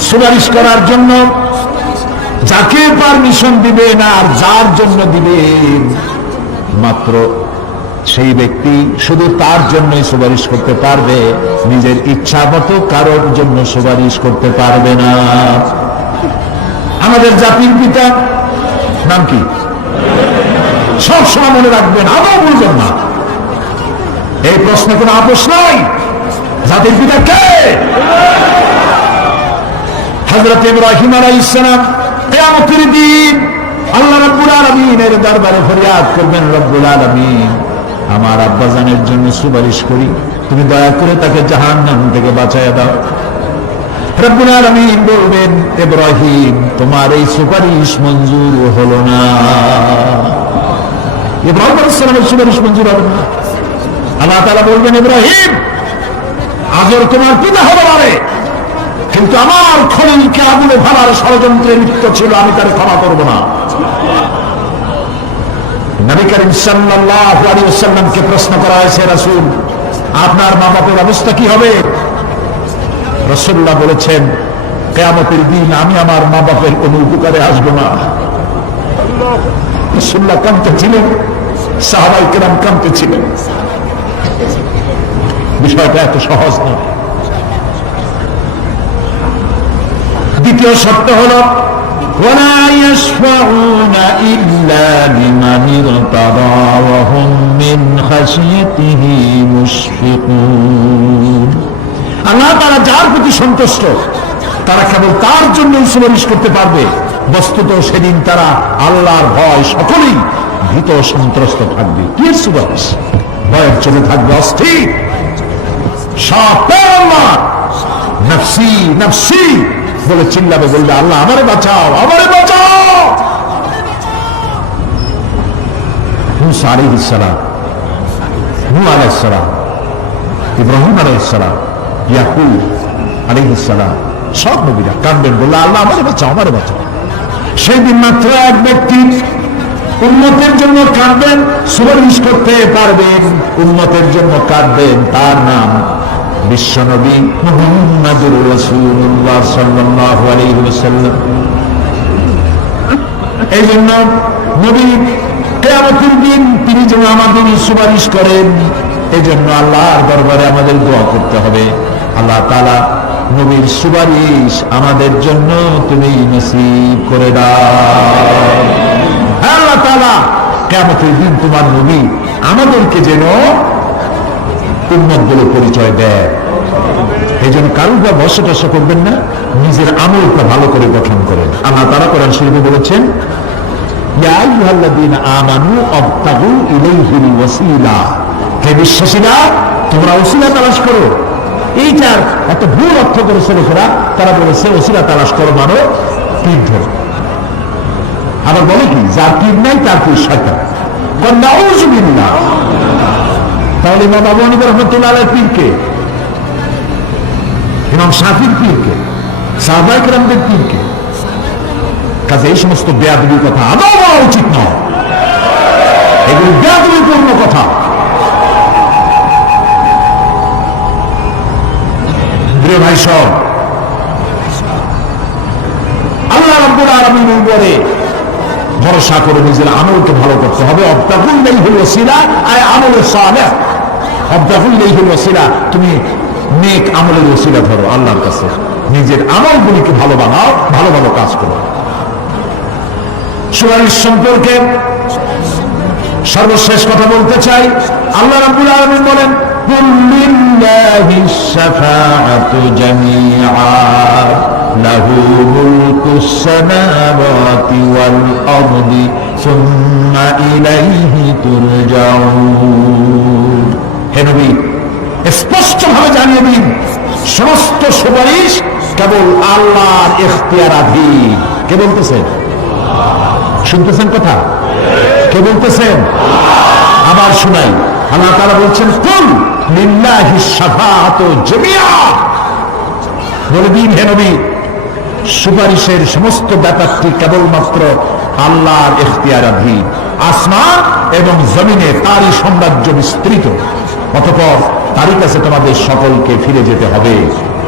সুপারিশ করার জন্য যাকে পারমিশন দিবেন আর যার জন্য দিবেন মাত্র সেই ব্যক্তি শুধু তার জন্যই সুপারিশ করতে পারবে, নিজের ইচ্ছা মতো কারোর জন্য সুপারিশ করতে পারবে না। আমাদের জাতির পিতা নাম কি? সব সময় মনে রাখবেন, আদৌ বুঝবেন না, এই প্রশ্নে কোনো আপোষ নাই। জাতির পিতা কে? হযরত ইব্রাহিম আলাইহিস সালাম কিয়ামতের দিন আল্লাহ রাব্বুল আলামিনের দরবারে ফরিয়াদ করবেন, রব্বুল আলামিন আমার আব্বাজানের জন্য সুপারিশ করি, তুমি দয়া করে তাকে জাহান্নাম থেকে বাঁচায়া দাও। রব্বুল আলামিন বলবেন, ইব্রাহিম তোমার এই সুপারিশ মঞ্জুর হলো না। ইব্রাহিম আলাইহিস সালামের সুপারিশ মঞ্জুর হবে না। আল্লাহ তাআলা বলবেন, ইব্রাহিম আজর তোমার পিতা হতে পারে, কিন্তু আমার খলিলকে আগুনে ফেলার ষড়যন্ত্রে লিপ্ত ছিল, আমি তার ক্ষমা করব না। নবী করিম সাল্লাল্লাহু আলাইহি ওয়াসাল্লামকে প্রশ্ন করা হয়েছে, রাসূল আপনার মা বাবার অবস্থা কি হবে? রাসূলুল্লাহ বলেছেন, কিয়ামতের দিন আমি আমার মা বাবার কোনো উপকারে আসব না। রাসূলুল্লাহ কাঁদতেছিলেন, সাহাবায়ে কেরাম কাঁদতেছিলেন। বিষয়টা এত সহজ নয়। দ্বিতীয় শর্ত হলো ولا يشفعون إلا لمن ارتضى وهم من خشيته مشفقون। আল্লাহ তাআলা যার প্রতি সন্তুষ্ট তারা কেবল তার জন্যই সুপারিশ করতে পারবে। বস্তুত সেদিন তারা আল্লাহর ভয় সকলেই ভীত সন্ত্রস্ত থাকবে। কি সুপারিশ? ভয়ের চলে থাকবে অস্থির, সব আল্লাহ নফসি নফসি বলে চিল্লাবে, বলবে আল্লাহ আমারে বাঁচাও, আমারে বাঁচাও। মুসা আলাইহিস সালাম, নূহ আলাইহিস সালাম, ইব্রাহিম আলাইহিস সালাম, ইয়াকুব আলাইহিস সালাম, সব নবীরা কাঁদবেন, বললে আল্লাহ আমারে বাঁচাও, আমারে বাঁচাও। সেই দিন মাত্র এক ব্যক্তি উম্মতের জন্য কাঁদবেন, সুপারিশ করতে পারবেন, উম্মতের জন্য কাঁদবেন, তার নাম বিশ্বনবী মুহাম্মদুর রাসূলুল্লাহ সাল্লাল্লাহু আলাইহি ওয়াসাল্লাম। এই জন্য নবী কিয়ামতের দিন তিনি যেন আমাদের সুপারিশ করেন, এই জন্য আল্লাহর দরবারে আমাদের দোয়া করতে হবে, আল্লাহ তাআলা নবীর সুপারিশ আমাদের জন্য তুমি নসিব করে দাও। আল্লাহ তাআলা কিয়ামতের দিন তোমার নবী আমাদেরকে যেন উম্মত বলে পরিচয় দেয়। এই জন্য কারোর বা বর্ষা টসা করবেন না, নিজের আমলটা ভালো করে গঠন করেন। আল্লাহ তাআলা কোরআন শরীফে বলেছেন, ইয়া আইয়ুহাল্লাযীনা আমানু আবতাগু ইলাইহিল ওয়াসিলা, হে বিশ্বাসীরা তোমরা ওসিলা তালাশ করো। এইটার এত ভুল অর্থ করেছে লোকেরা, তারা বলেছে ওসিলা তালাশ করো মানে পীর ধরো। আবার বলে কি, যার পীর নাই তার পীর শয়তান। নাউযুবিল্লাহ। তাহলে ইমাম আবু হানিফা রাহমাতুল্লাহ আলাইহির পীরকে, ইমাম শাফিঈর পীরকে, সাহাবায়ে কেরামদের পীরকে। কাজে এই সমস্ত বেয়াদবির কথা আদৌ বলা উচিত নয়, এগুলি বেয়াদবিপূর্ণ কথা। প্রিয় ভাই সব, আল্লাহ রাব্বুল আলামিনের উপরে ভরসা করে নিজের আমলকে ভালো করতে হবে। অবতাগুল্লাহিল ওয়াসিলা আয় আমলে সালেহ, অবতাগুল্লাহিল ওয়াসিলা, তুমি নেক আমলের ওসিলা ধরো আল্লাহর কাছে, নিজের আমলগুলিকে ভালো বানাও, ভালো ভালো কাজ করো। সুপারিশ সম্পর্কে সর্বশেষ কথা বলতে চাই। আল্লাহ রাব্বুল আলামিন বলেন, কুল লিল্লাহিশ শাফাআতু জামিআ লাহু মুলকুস সামাওয়াতি ওয়াল আরদি সুম্মা ইলাইহি তুরজাউন। হে নবী, স্পষ্টভাবে জানিয়ে দিন, সমস্ত সুপারিশ কেবল আল্লাহর ইখতিয়ারাধীন। কে বলতেছেন? শুনতেছেন কথা? কে বলতেছেন? আবার শুনাই। আল্লাহ তাআলা বলছেন, কুল লিল্লাহিশ শাফাআতু জামিআ, বলে দিন হে নবী, সুপারিশের সমস্ত ব্যাপারটি কেবলমাত্র আল্লাহর ইখতিয়ারাধীন। আসমান এবং জমিনে তারই সাম্রাজ্য বিস্তৃত, অতঃপর তারই কাছে তোমাদের সকলকে ফিরে যেতে হবে।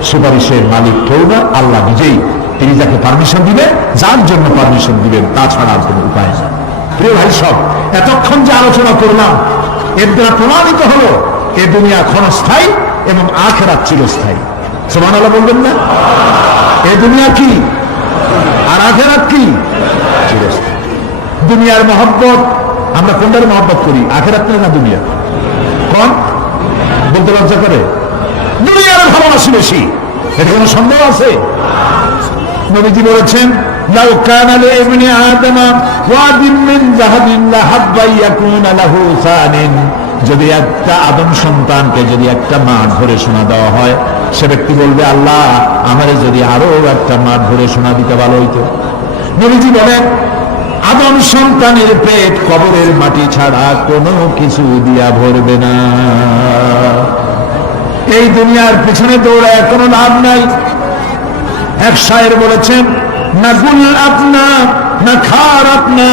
সুপারিশের মালিক কেউ না, আল্লাহ নিজেই। তিনি যাকে পারমিশন দিবেন, যার জন্য পারমিশন দিবেন, তাছাড়া আর কোনো উপায় নেই। প্রিয় ভাই সব, এতক্ষণ যে আলোচনা করলাম এর দ্বারা প্রমাণিত হলো এ দুনিয়া ক্ষণস্থায়ী এবং আখিরাত চিরস্থায়ী। সুবহানাল্লাহ বলবেন না? এ দুনিয়া কি আর আখিরাত কি? চিরস্থায়ী। দুনিয়ার মহব্বত, আমরা কোনটার মহব্বত করি, আখিরাত না দুনিয়া? কোন বলতে লজ্জা করে? দুনিয়ার ভালোবাসি বেশি, এটা কোনো সন্দেহ আছে? নবীজি বলেছেন, লাউ কানা লিইবনি আদম ওয়াদিন মিন যাহাবিন লাহাব্বা ইয়াকুনা লাহু সানিন, যদি একটা আদম সন্তানকে যদি একটা মাঠ ভরে সোনা দেওয়া হয়, সে ব্যক্তি বলবে, আল্লাহ আমারে যদি আরো একটা মাঠ ভরে সোনা দিতে ভালো হইতো। নবীজি বলেন, আদম সন্তানের পেট কবরের মাটি ছাড়া কোনো কিছু দিয়া ভরবে না। এই দুনিয়ার পিছনে দৌড়ায় কোনো লাভ নাই। এক শায়ের বলেছেন, না গুল আপনা না খার আপনা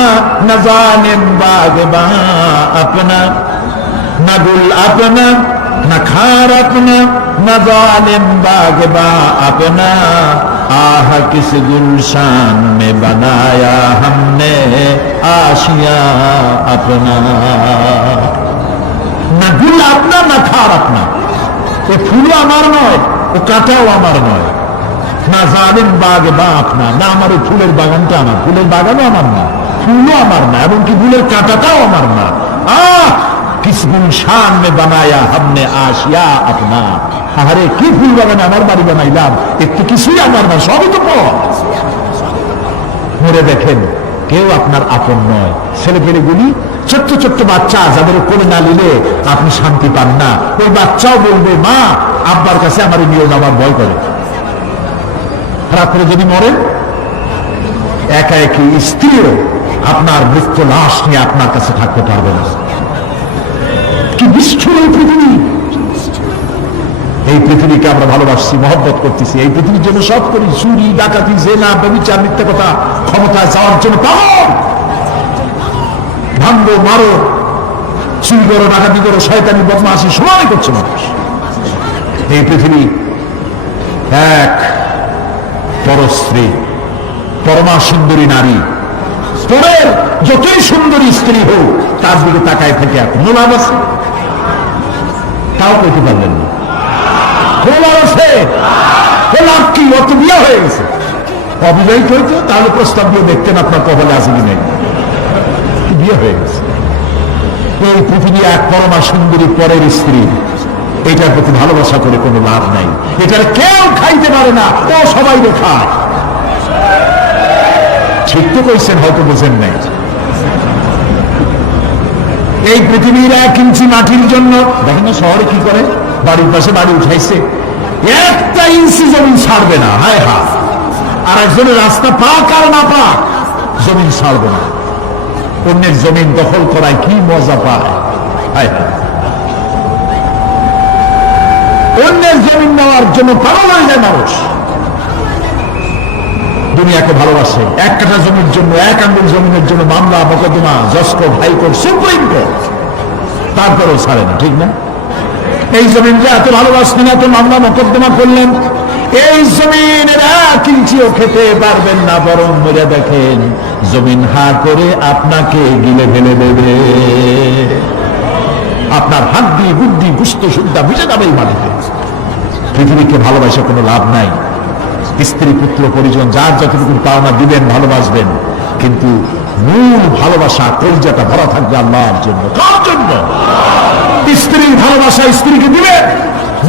না জানেম বাগে বা আপনা, না গুল আপনা না খার আপনা না জানেম বাগে বা আপনা, आह किस गुलशान में बनाया हमने आशिया अपना। না গুল আপনা না খার আপনা, ও ফুলও আমার নয়, ও কাঁটাও আমার নয়। না জালিম বাগে বা আপনা, না আমার ওই ফুলের বাগানটা আমার, ফুলের বাগানও আমার না, ফুলও আমার না, এবং কি ফুলের কাঁটাটাও আমার না। আহ কিস গুলশান মে বানায়া হামনে আশিয়া আপনা, আরে কি ফুল বাগানে আমার বাড়ি বানাইলাম, একটু কিছুই আমার না, সবই তো পর। মরে দেখেন কেউ আপনার আপন নয়। ছেলে পেলেগুলি, ছোট্ট ছোট্ট বাচ্চা যাদের কোলে না নিলে আপনি শান্তি পান না, ওই বাচ্চাও বলবে, মা আব্বার কাছে আমার নিয়ে যাওয়ার ভয় করে। রাত্রে যদি মরেন, একা একই স্ত্রীও আপনার মৃত্যু লাশ নিয়ে আপনার কাছে থাকতে পারবে না। কি নিষ্ঠুর এই পৃথিবী! এই পৃথিবীকে আমরা ভালোবাসছি, মহব্বত করতেছি, এই পৃথিবীর জন্য সব করি, চুরি ডাকাতি জেনা ব্যভিচার মিথ্যা কথা, ক্ষমতায় যাওয়ার জন্য পাগল। ভাঙ্গো মারো, চুরি করো, ডাকাতি করো, শয়তানি বদমাশি সবাই করছে মানুষ। এই পৃথিবী এক পরস্ত্রী, পরমা সুন্দরী নারী, পরের যতই সুন্দরী স্ত্রী হোক তার দিকে তাকায় থেকে কোনো লাভ আছে? তাও পেতে পারলেন না। কোন লাভ আছে? লাভ কি? অত বিয়ে হয়ে গেছে। অবিবাহিত হইতো তাহলে প্রস্তাব দিয়ে দেখতেন আপনার কপালে আছে কি নেই। বিয়ে হয়ে গেছে। এই পৃথিবী এক পরমা সুন্দরী পরের স্ত্রী, এটার প্রতি ভালোবাসা করে কোনো লাভ নাই। এটার কেউ খাইতে পারে না, ও সবাই খায়। ঠিক তো কইছেন, হয়তো বোঝেন নাই। এই পৃথিবীর 1 ইঞ্চি মাটির জন্য দেখেন না শহরে কি করে, বাড়ির পাশে বাড়ি উঠাইছে, 1 ইঞ্চি জমি ছাড়বে না। হায় হা, আর একজনের রাস্তা পাক আর না পাক, জমিন ছাড়বে না। অন্যের জমিন দখল করায় কি মজা পায়। হায় হা, অন্যের জমিন নেওয়ার জন্য পাগল হয়ে যায় মানুষ। দুনিয়াকে ভালোবাসে, এক কাঠা জমির জন্য, এক আঙ্গুল জমিনের জন্য মামলা মোকদ্দমা, জজকোর্ট, হাইকোর্ট, সুপ্রিম কোর্ট, তারপরেও ছাড়ে না, ঠিক না? এই জমিনটা এত ভালোবাসলেন, এত মামলা মোকদ্দমা করলেন, এই জমিনের এক ইঞ্চিও খেতে পারবেন না, বরং মরে দেখেন জমিন হা করে আপনাকে গিলে ফেলে দেবে। আপনার হাড্ডি বুদ্ধি গুস্ত সুদ্ধা মিশে যাবে এই মাটিতে। পৃথিবীকে ভালোবাসা কোনো লাভ নাই। স্ত্রী পুত্র পরিজন যার যতটুকু পাওনা দিবেন, ভালোবাসবেন, কিন্তু মূল ভালোবাসা কলিজাটা ভরা থাকবে আল্লাহর জন্য। কার জন্য? স্ত্রীর ভালোবাসা স্ত্রীকে দিবেন,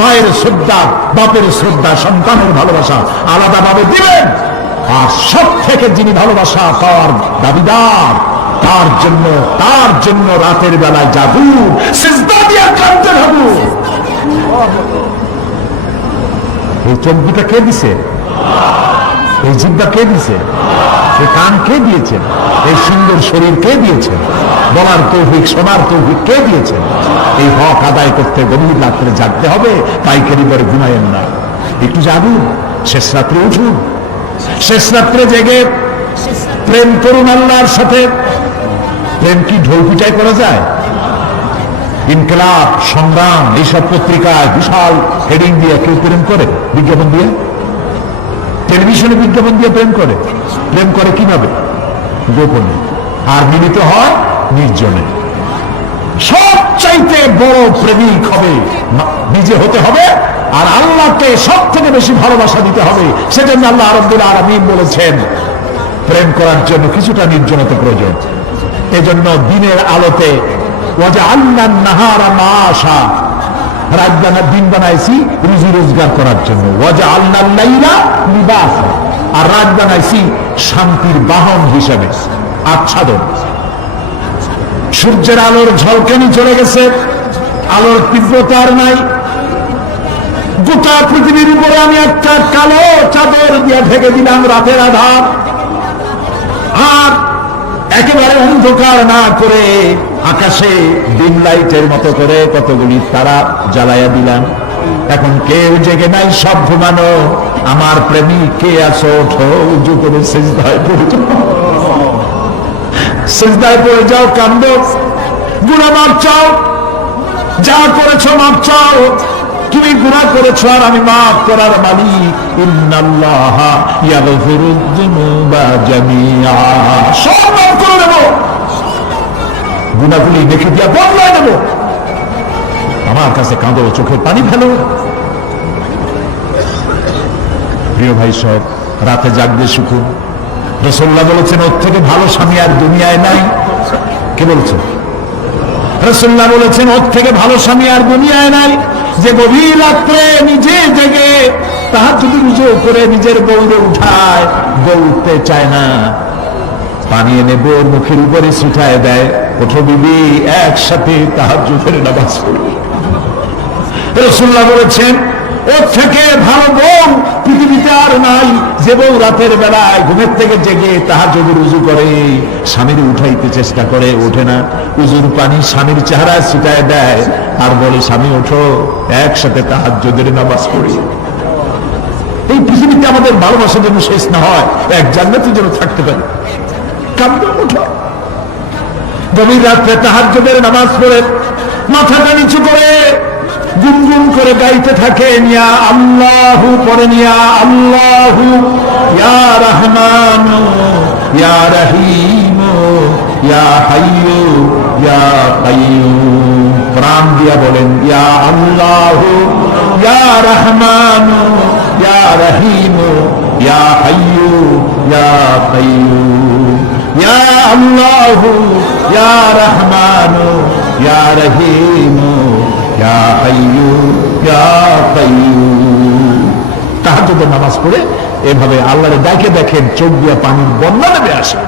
মায়ের শ্রদ্ধা, বাপের শ্রদ্ধা, সন্তানের ভালোবাসা আলাদাভাবে দিবেন। আর সব থেকে যিনি ভালোবাসা পাওয়ার দাবিদার, তার জন্য রাতের বেলায় জাদু সিজদা দিয়ে কাঁদতে হবে। এই চোখ দুটা কে দিছে? এই জিহ্বা কে দিছে? এই কান কে দিয়েছেন? এই সুন্দর শরীর কে দিয়েছেন? বলার তৌফিক, শোনার তৌফিক কে দিয়েছেন? এই হক আদায় করতে গভীর রাত্রে জাগতে হবে, পাইকারি করে ঘুমায়েন না, একটু জাগুন, শেষ রাত্রে উঠুন, শেষ রাত্রে জেগে প্রেম করুন আল্লাহর সাথে। প্রেম কি ঢোল পিটাই করা যায়? ইনকলাব, সংগ্রাম, এইসব পত্রিকায় বিশাল হেডিং দিয়ে কেউ প্রেম করে? বিজ্ঞাপন দিয়ে, টেলিভিশনে বিজ্ঞাপন দিয়ে প্রেম করে। প্রেম করে কিভাবে? গোপনে, আর মিলিত হয় নির্জনে। সবচাইতে বড় প্রেমিক হবে নিজে হতে হবে, আর আল্লাহকে সব থেকে বেশি ভালোবাসা দিতে হবে। সেজন্য আল্লাহ রাব্বুল আলামিন বলেছেন প্রেম করার জন্য কিছুটা নির্জনতা প্রয়োজন। এজন্য দিনের আলোতে ওয়াজআলনান নাহারা মাআশা, রাত দিন বানাইছি রুজি রোজগার করার জন্য। ওয়াজআলনাল লাইলা লিবাসা, আর রাত বানাইছি শান্তির বাহন হিসেবে, আচ্ছাদন। সূর্যের আলোর ঝলকানি চলে গেছে, আলোর তীব্রতা আর নাই। গোটা পৃথিবীর উপরে আমি একটা কালো চাদর দিয়ে ঢেকে দিলাম রাতের আধার, আর একেবারে অন্ধকার না করে আকাশে ডিম লাইটের মতো করে কতগুলি তারা জ্বালাইয়া দিলাম। এখন কেউ জেগে নাই, সব ঘুমানো। আমার প্রেমিক কে আছো? ওঠো, উজু করে সিজদায় পড়ে যাও, সিজদায় পড়ে যাও, কান্দো, গুনাহ মাপ চাও, যা করেছো মাপ চাও। তুমি গুনাহ করেছো আর আমি মাফ করার মালিক। ইন্নাল্লাহা ইয়াগফিরুয যুনুবা জামিআ, সব মাফ করে দেব, গুনাহগুলি দেখে দিয়া বদলায় দেব। আমার কাছে কাঁদো, চোখের পানি ফেলো। প্রিয় ভাই সব, রাতে জাগবে সুকুন। রাসূলুল্লাহ বলেছেন ওর থেকে ভালো স্বামী আর দুনিয়ায় নাই। কে বলছে? রাসূলুল্লাহ বলেছেন ওর থেকে ভালো স্বামী আর দুনিয়ায় নাই, যে গভীর রাত্রে নিজে জেগে তাহাজ্জুদ রুজু করে নিজের বউরে উঠায়, বউ উঠতে চায় না, পানি এনে বউর মুখের উপরে ছিটায় দেয়, ওঠো বিবি একসাথে তাহাজ্জুদের নামাজ পড়ি। রাসূলুল্লাহ বলেছেন ওর থেকে ভালো বউ পৃথিবীতে আর নাই, যে বউ রাতের বেলায় ঘুমের থেকে জেগে তাহাজ্জুদের উযু করে, স্বামীর উঠাইতে চেষ্টা করে, ওঠে না, উযুর পানি স্বামীর চেহারায় ছিটায় দেয়, আর বলে স্বামী ওঠো একসাথে তাহাজ্জুদের নামাজ পড়ি। এই পৃথিবীতে আমাদের ভালোবাসা যেন শেষ না হয়, এক জান্নাতে যেন থাকতে পারি। কাঁদো, ওঠো, গভীর রাত্রে তাহাজ্জুদের নামাজ পড়ে মাথাটা নিচু করে গুনগুন করে গাইতে থাকেন, ইয়া আল্লাহু, পড়েন ইয়া আল্লাহু, ইয়া রহমানু, ইয়া রহিমু, ইয়া হাইয়ু, ইয়া কাইয়ুম। প্রাণ দিয়া বলেন ইয়া আল্লাহু, ইয়া রহমানু, ইয়া রহিমু, ইয়া হাইয়ু, ইয়া কাইয়ুম। ইয়া আল্লাহু, ইয়া রহমানু, ইয়া রহিমু, ইয়া হাইয়ু, ইয়া কাইয়ুম। তাহাজ্জুদের নামাজ পড়ে এভাবে আল্লাহরে ডাকে দেখেন, চোখ দিয়া পানির বন্যা নেমে আসে,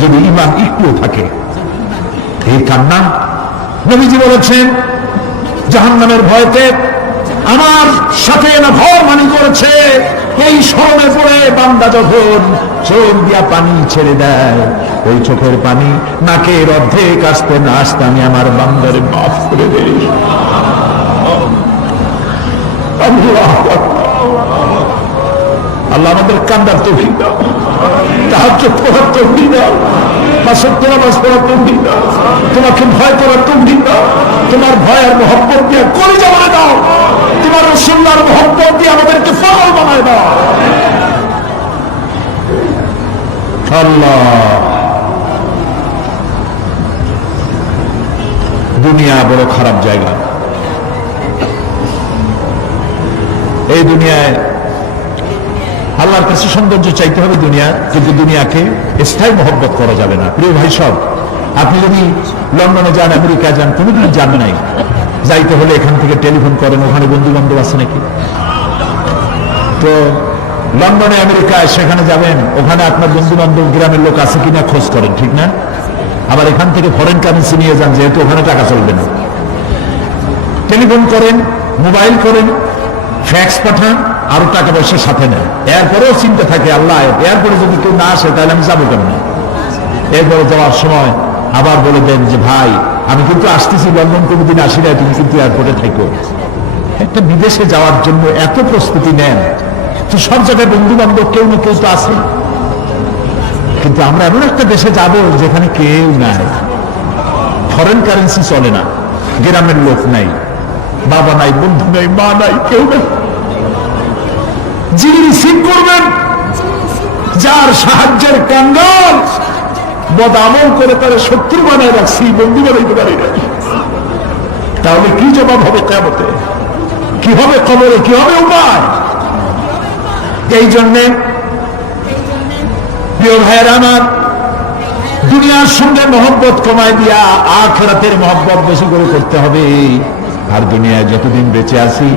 যদি ঈমান একটু থাকে। এই কান্না, নবীজি বলেছেন জাহান্নামের ভয়তে আমার সাথে না ভর মানি করেছে, এই স্মরণে পড়ে বান্দা যখন চোখ দিয়া পানি ছেড়ে দেয়, ওই চোখের পানি নাকের অর্ধেক আসতে না আসতে আমি আমার বান্দারে মাফ করে দেই। আল্লাহ আমাদের কান্দার তৌফিক দাও, তাহাজ্জুদ পড়ার তৌফিক দাও, পাঁচ ওয়াক্ত নামাজ পড়ার তৌফিক দাও, তোমাকে ভয় করার তৌফিক দাও, তোমার ভয় আর মহব্বত দিয়ে কলিজা বানায় দাও, তোমার রাসূলের মহব্বত দিয়ে আমাদেরকে পাগল বানায় দাও। আল্লাহ, দুনিয়া বড় খারাপ জায়গা। এই দুনিয়ায় আল্লাহর কাছে সৌন্দর্য চাইতে হবে দুনিয়া, কিন্তু দুনিয়াকে স্থায়ী মহব্বত করা যাবে না। প্রিয় ভাই সব, আপনি যদি লন্ডনে যান, আমেরিকায় যান, কোনোদিন যান নাই, যাইতে হলে এখান থেকে টেলিফোন করেন, ওখানে বন্ধু বান্ধব আছে নাকি? তো লন্ডনে আমেরিকায় সেখানে যাবেন, ওখানে আপনার বন্ধু বান্ধব গ্রামের লোক আছে কিনা খোঁজ করেন, ঠিক না? আবার এখান থেকে ফরেন কারেন্সি নিয়ে যান, যেহেতু ওখানে টাকা চলবে না। টেলিফোন করেন, মোবাইল করেন, ফ্যাক্স পাঠান, আরো টাকা পয়সা সাথে নেন। এরপরেও চিন্তা থাকে, আল্লাহ এরপরে যদি কেউ না আসে তাহলে আমি যাবো কেমন? এরপরে যাওয়ার সময় আবার বলে দেন যে ভাই আমি কিন্তু আসতেছি, লন্ডন কোনোদিন আসি না, তুমি কিন্তু এয়ারপোর্টে থেকো। একটা বিদেশে যাওয়ার জন্য এত প্রস্তুতি নেন, তো সব জায়গায় বন্ধু বান্ধব কেউ না কেউ তো আছে, কিন্তু আমরা এমন একটা দেশে যাব যেখানে কেউ নাই, ফরেন কারেন্সি চলে না, গ্রামের লোক নাই, বাবা নাই, বন্ধু নাই, মা নাই, কেউ নাই। যিনি রিসিভ করবেন, যার সাহায্যের কাঙ্গাল, বদামল করে তারা শত্রু বানায় রাখছি, বন্ধু বানাইতে পারি না, তাহলে কি জবাব হবে কিয়ামতে? কি হবে কবরে? কি হবে উপায়? এই জন্যে প্রিয় ভাইয়েরা আমার, দুনিয়ার সঙ্গে মহব্বত কমায় দিয়া আখিরাতের মহব্বত বেশি করে করতে হবে। আর দুনিয়ায় যতদিন বেঁচে আছি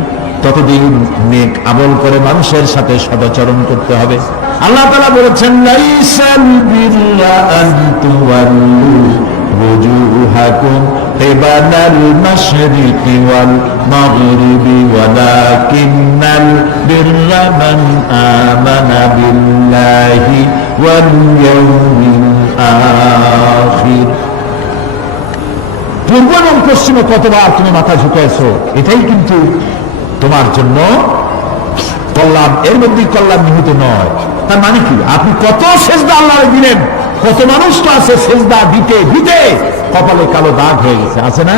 ততদিন নেক আমল করে মানুষের সাথে সদাচরণ করতে হবে। আল্লাহ তাআলা বলেছেন, লাইসাল বিররা আন তুওয়াল্লু ওয়াজুহাকুম কিবালাল মাশরিকি ওয়াল মাগরিবি ওয়ালাকিন্নাল বিররা মান আমানা বিল্লাহি ওয়াল ইয়াউমিল আখির। পূর্ব এবং পশ্চিমে কতবার তুমি মাথা ঝুঁকাইছো, এটাই কিন্তু তোমার জন্য কল্যাণ। এর মধ্যে কল্যাণ নিহিত নয়। তার মানে কি? আপনি কত সেজদা আল্লাহ দিলেন, কত মানুষ তো আছে সেজদা দিতে দিতে কপালে কালো দাগ হয়ে গেছে, আছে না?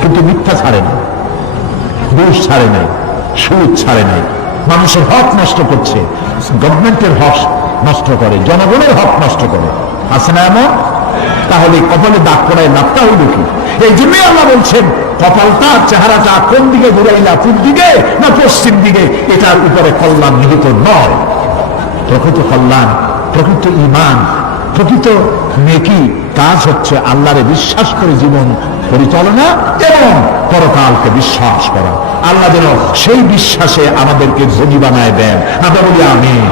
কিন্তু মিথ্যা ছাড়ে না, দোষ ছাড়ে নাই, সুদ ছাড়ে নাই, মানুষের হক নষ্ট করছে, গভর্নমেন্টের হক নষ্ট করে, জনগণের হক নষ্ট করে, আছে না এমন? তাহলে কপালে দাগ পড়ায় লাভটা হইল কি? এই জন্যই আল্লাহ বলছেন, কপালটা, চেহারাটা কোন দিকে ঘুরাইলা, পূর্ব দিকে না পশ্চিম দিকে, এটার উপরে কল্যাণ নিহিত নয়। প্রকৃত কল্যাণ, প্রকৃত ঈমান, প্রকৃত নেকি কাজ হচ্ছে আল্লাহরে বিশ্বাস করে জীবন পরিচালনা এবং পরকালকে বিশ্বাস করা। আল্লাহ যেন সেই বিশ্বাসে আমাদেরকে ধনী বানায় দেন। আমরা বলি আমিন।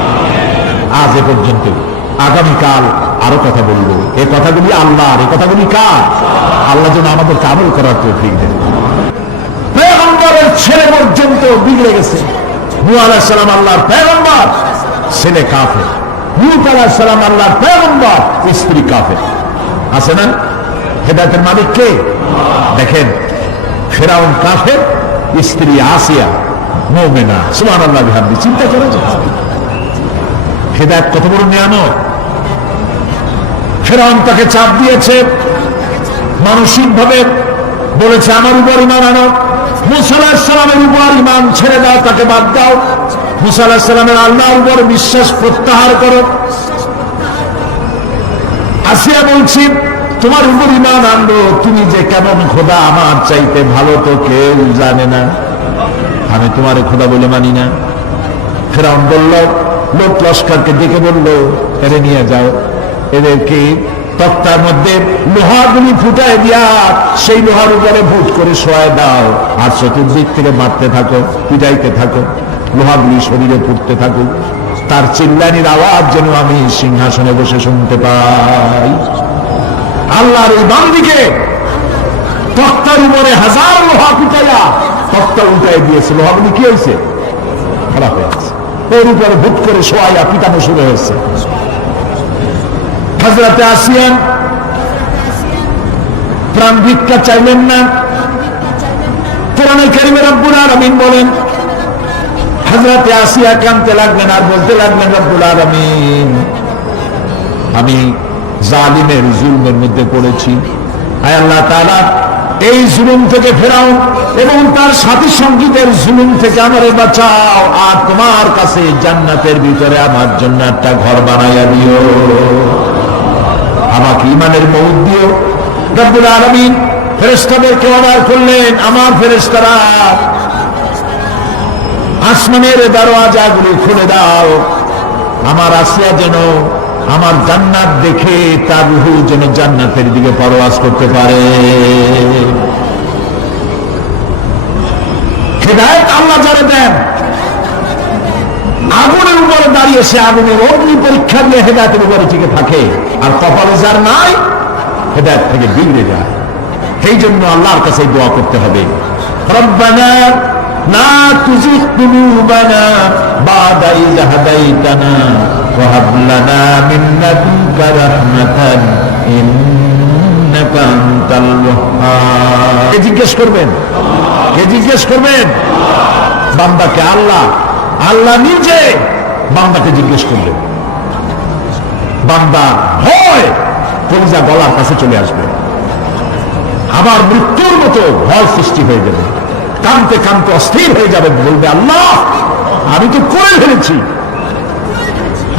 আজ এ পর্যন্ত, আগামীকাল আরো কথা বলবো। এই কথাগুলি আল্লাহর, এই কথাগুলি কার? আল্লাহ যেন আমাদেরকে আমল করার তৌফিক দেন। পয়গম্বরের ছেলে পর্যন্ত বিগড়ে গেছে। নূহ আলাইহিস সালাম আল্লাহর পয়গম্বর, ছেলে কাফের। লূত আলাইহিস সালাম আল্লাহর পয়গম্বর, স্ত্রী কাফের। আছে না? হেদায়েতের মালিক কে? দেখেন, ফেরাউন কাফের, স্ত্রী আসিয়া মুমিনা। সুবহানাল্লাহ বিহামদি। চিন্তা করা যায় হেদায়েত কত বড় নিয়ামত। ফেরাউন তাকে চাপ দিয়েছে, মানসিক ভাবে বলেছে আমার উপর ঈমান আনো, মূসা আলাইহিস সালামের উপর ঈমান ছেড়ে দাও, তাকে বাদ দাও, মূসা আলাইহিস সালামের আল্লাহর উপর বিশ্বাস প্রত্যাহার করো। আসিয়া বলছি তোমার উপর ঈমান আনলো, তুমি যে কেমন খোদা, আমার চাইতে ভালো তো কেউ জানে না, আমি তোমার খোদা বলে মানি না। ফেরাউন বলল, লোক লস্করকে ডেকে বলল, এরে নিয়ে যাও, এদেরকে তক্তার মধ্যে লোহাগুলি ফুটায় দিয়া সেই লোহার উপরে ভুট করে শোয়ায় দাও, আর চতুর্দিক থেকে মারতে থাকো, পিটাইতে থাকো, লোহাগুলি শরীরে ফুটতে থাকুক, তার চিল্লানির আওয়াজ যেন আমি সিংহাসনে বসে শুনতে পাই। আল্লাহর এই বান্দিকে তক্তার উপরে হাজার লোহা পিটাইয়া তক্তা উল্টাই দিয়েছে। লোহাগুলি কি হয়েছে? খারাপ হয়ে গেছে। ওর উপরে ভুট করে শোয়াইয়া পিটানো শুরু হয়েছে। হযরতে আসিয়া প্রাণ ভিক্ষা চাইলেন না। কোরআনে কারীমে রব্বুল আলামিন বলেন, হযরত আসিয়া কাঁদতে লাগলেন আর বলতে লাগলেন, রব্বুল আলামিন, আমি জালিমের জুলমের মধ্যে পড়েছি। আয় আল্লাহ তাআলা, এই জুলুম থেকে ফেরাউন এবং তার সাথী সঙ্গীদের জুলুম থেকে আমারে বাঁচাও, আর তোমার কাছে জান্নাতের ভিতরে আমার জন্য একটা ঘর বানাইয়া দিও, আমাকে ঈমানের মউত দিও। রব্বুল আলামিন ফেরেশতাদেরকে অর্ডার করলেন, আমার ফেরেশতারা আসমানের দরওয়াজাগুলো খুলে দাও, আমার আসিয়া যেন আমার জান্নাত দেখে তার রূহ যেন জান্নাতের দিকে পরওয়াজ করতে পারে। হেদায়েত আল্লাহ যারা দেন, আগুনের উপরে দাঁড়িয়ে সে আগুনের অগ্নি পরীক্ষা দিয়ে হেদায়েতের উপরে টিকে থাকে, আর কপালে যার নাই হেদায়েত থেকে বিগড়ে যায়। সেই জন্য আল্লাহর কাছে দোয়া করতে হবে, রব্বানা লা তুজিগ কুলুবানা বাদা ইয হাদাইতানা ওয়া হাব লানা মিন লাদুনকা রাহমাতান ইন্নাকা আনতাল ওয়াহ্হাব। কে জিজ্ঞেস করবেন? কে জিজ্ঞেস করবেন? বান্দাকে আল্লাহ, আল্লাহ নিজে বান্দাকে জিজ্ঞেস করলেন। বান্দা হয় কলিজা গলার কাছে চলে আসবে, আবার মৃত্যুর মতো ভয় সৃষ্টি হয়ে যাবে, কাঁদতে কাঁদতে অস্থির হয়ে যাবে, বলবে, আল্লাহ আমি তো করে ফেলেছি,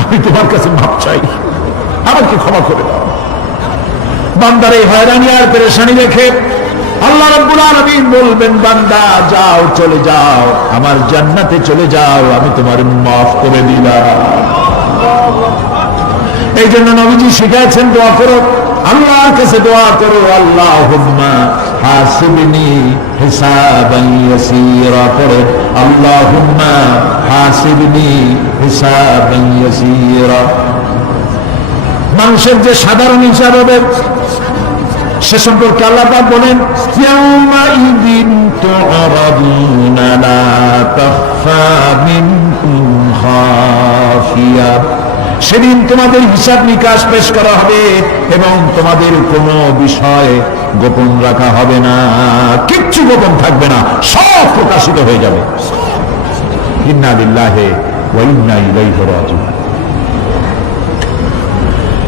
আমি তোমার কাছে মাপ চাই, আমাকে ক্ষমা করে দাও। বান্দার এই হয়রানি আর পেরেশানি রেখে আল্লাহ রাব্বুল আলামিন বলবেন, বান্দা যাও, চলে যাও, আমার জান্নাতে চলে যাও, আমি তোমার মাফ করে দিলাম। এই জন্য নবীজি শিখাচ্ছেন, দোয়া করো, আল্লাহর কাছে দোয়া করো, আল্লাহুম্মা হাসিবনি হিসাবান ইয়াসীরা, পড়ে আল্লাহুম্মা হাসিবনি হিসাবান ইয়াসীরা। মানুষের যে সাধারণ হিসাব হবে সে সম্পর্কে আল্লাহ পাক বলেন, ইয়াউমাইযিন তু'রাদুনা লা তাখফা মিনকুম খাফিয়া, সেদিন তোমাদের হিসাব নিকাশ পেশ করা হবে এবং তোমাদের কোনো বিষয় গোপন রাখা হবে না, কিচ্ছু গোপন থাকবে না, সব প্রকাশিত হয়ে যাবে। ইন্না লিল্লাহি ওয়া ইন্না ইলাইহি রাজিউন।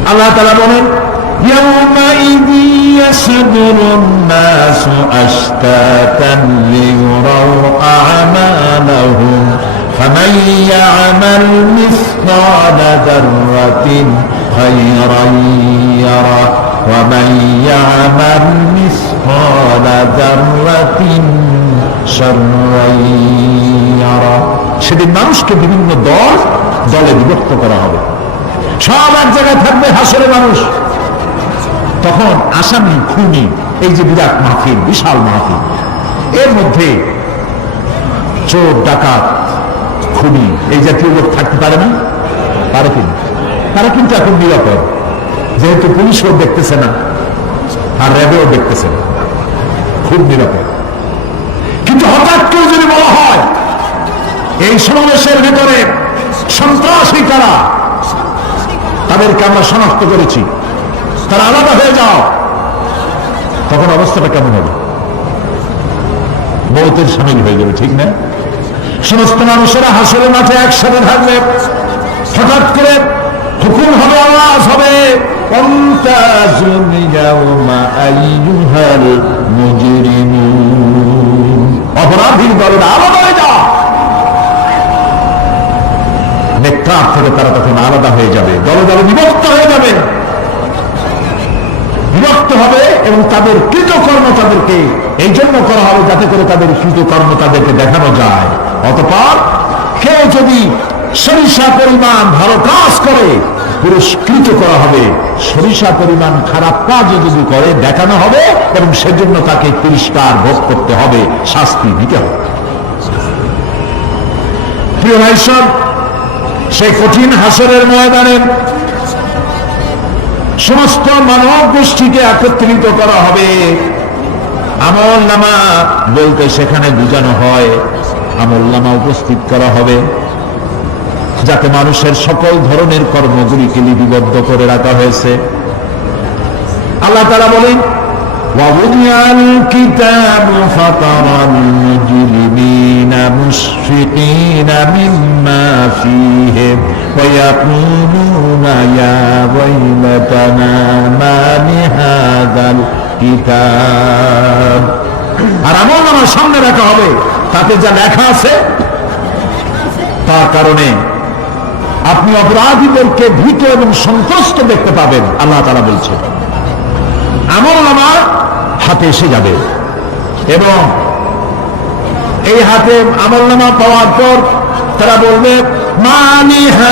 আল্লাহ তাআলা বলেন, ইয়াউমাইযি ইয়াসদুরুন নাসু আশতাতান লিয়ুরাউ আ'মালাহুম فمن يعمل مثقال ذرة خيرا يره ومن يعمل مثقال ذرة شرا يره। সেদিন মানুষকে বিভিন্ন দলে বিভক্ত করা হবে, সব এক জায়গায় থাকবে হাসরে মানুষ। তখন আসামি, খুনি, এই যে বিরাট মাহফিল, বিশাল মাহফিল, এর মধ্যে চোর, ডাকাত, খুনি, এই জাতীয় লোক থাকতে পারে না? পারে কিনা? তারা কিন্তু এখন নিরাপদ, যেহেতু পুলিশও দেখতেছে না আর র্যাবেও দেখতেছে না, খুব নিরাপদ। কিন্তু হঠাৎ করে যদি বলা হয় এই সমাবেশের ভেতরে সন্ত্রাসী কারা, তাদেরকে আমরা শনাক্ত করেছি, তারা আলাদা হয়ে যাও, তখন অবস্থাটা কেমন হবে? মৌতের সামিল হয়ে যাবে, ঠিক না? সমস্ত মানুষেরা হাসরের মাঠে একসাথে থাকবে, হঠাৎ করে হুকুম হবে, আওয়াজ হবে, অপরাধীর দলেরা আলাদা হয়ে যাও। নেককার থেকে তারা তখন আলাদা হয়ে যাবে, দলে দলে বিভক্ত হয়ে যাবে, বিভক্ত হবে এবং তাদের কৃতকর্ম তাদেরকে এই জন্য করা হবে যাতে করে তাদের কৃতকর্ম তাদেরকে দেখানো যায়। অতঃপর কেউ যদি সরিষা পরিমাণ ভালো কাজ করে পুরস্কৃত করা হবে, সরিষা পরিমাণ খারাপ কাজ যদি করে দেখানো হবে এবং সেজন্য তাকে পুরস্কার ভোগ করতে হবে, শাস্তি দিতে হবে। প্রিয় ভাই সব, সেই কঠিন হাসরের ময়দানে সমস্ত মানব গোষ্ঠীকে একত্রিত করা হবে। আমল নামা বলতে সেখানে বোঝানো হয় আমল নামা উপস্থিত করা হবে, যাতে মানুষের সকল ধরনের কর্মগুলিকে লিপিবদ্ধ করে রাখা হয়েছে। আল্লাহ তাআলা বলেন, ووضع الكتاب فترى المجرمين مشفقين مما فيه ويقولون يا ويلتنا ما لهذا الكتاب। আর আমলনামা সামনে রাখা হবে, তাতে যা লেখা আছে তার কারণে আপনি অপরাধীদেরকে ভীত এবং সন্ত্রস্ত দেখতে পাবেন। আল্লাহ তাআলা বলছেন আমলনামা হাতে এসে যাবে এবং এই হাতে আমলনামা পাওয়ার পর তারা বলবে মানিহা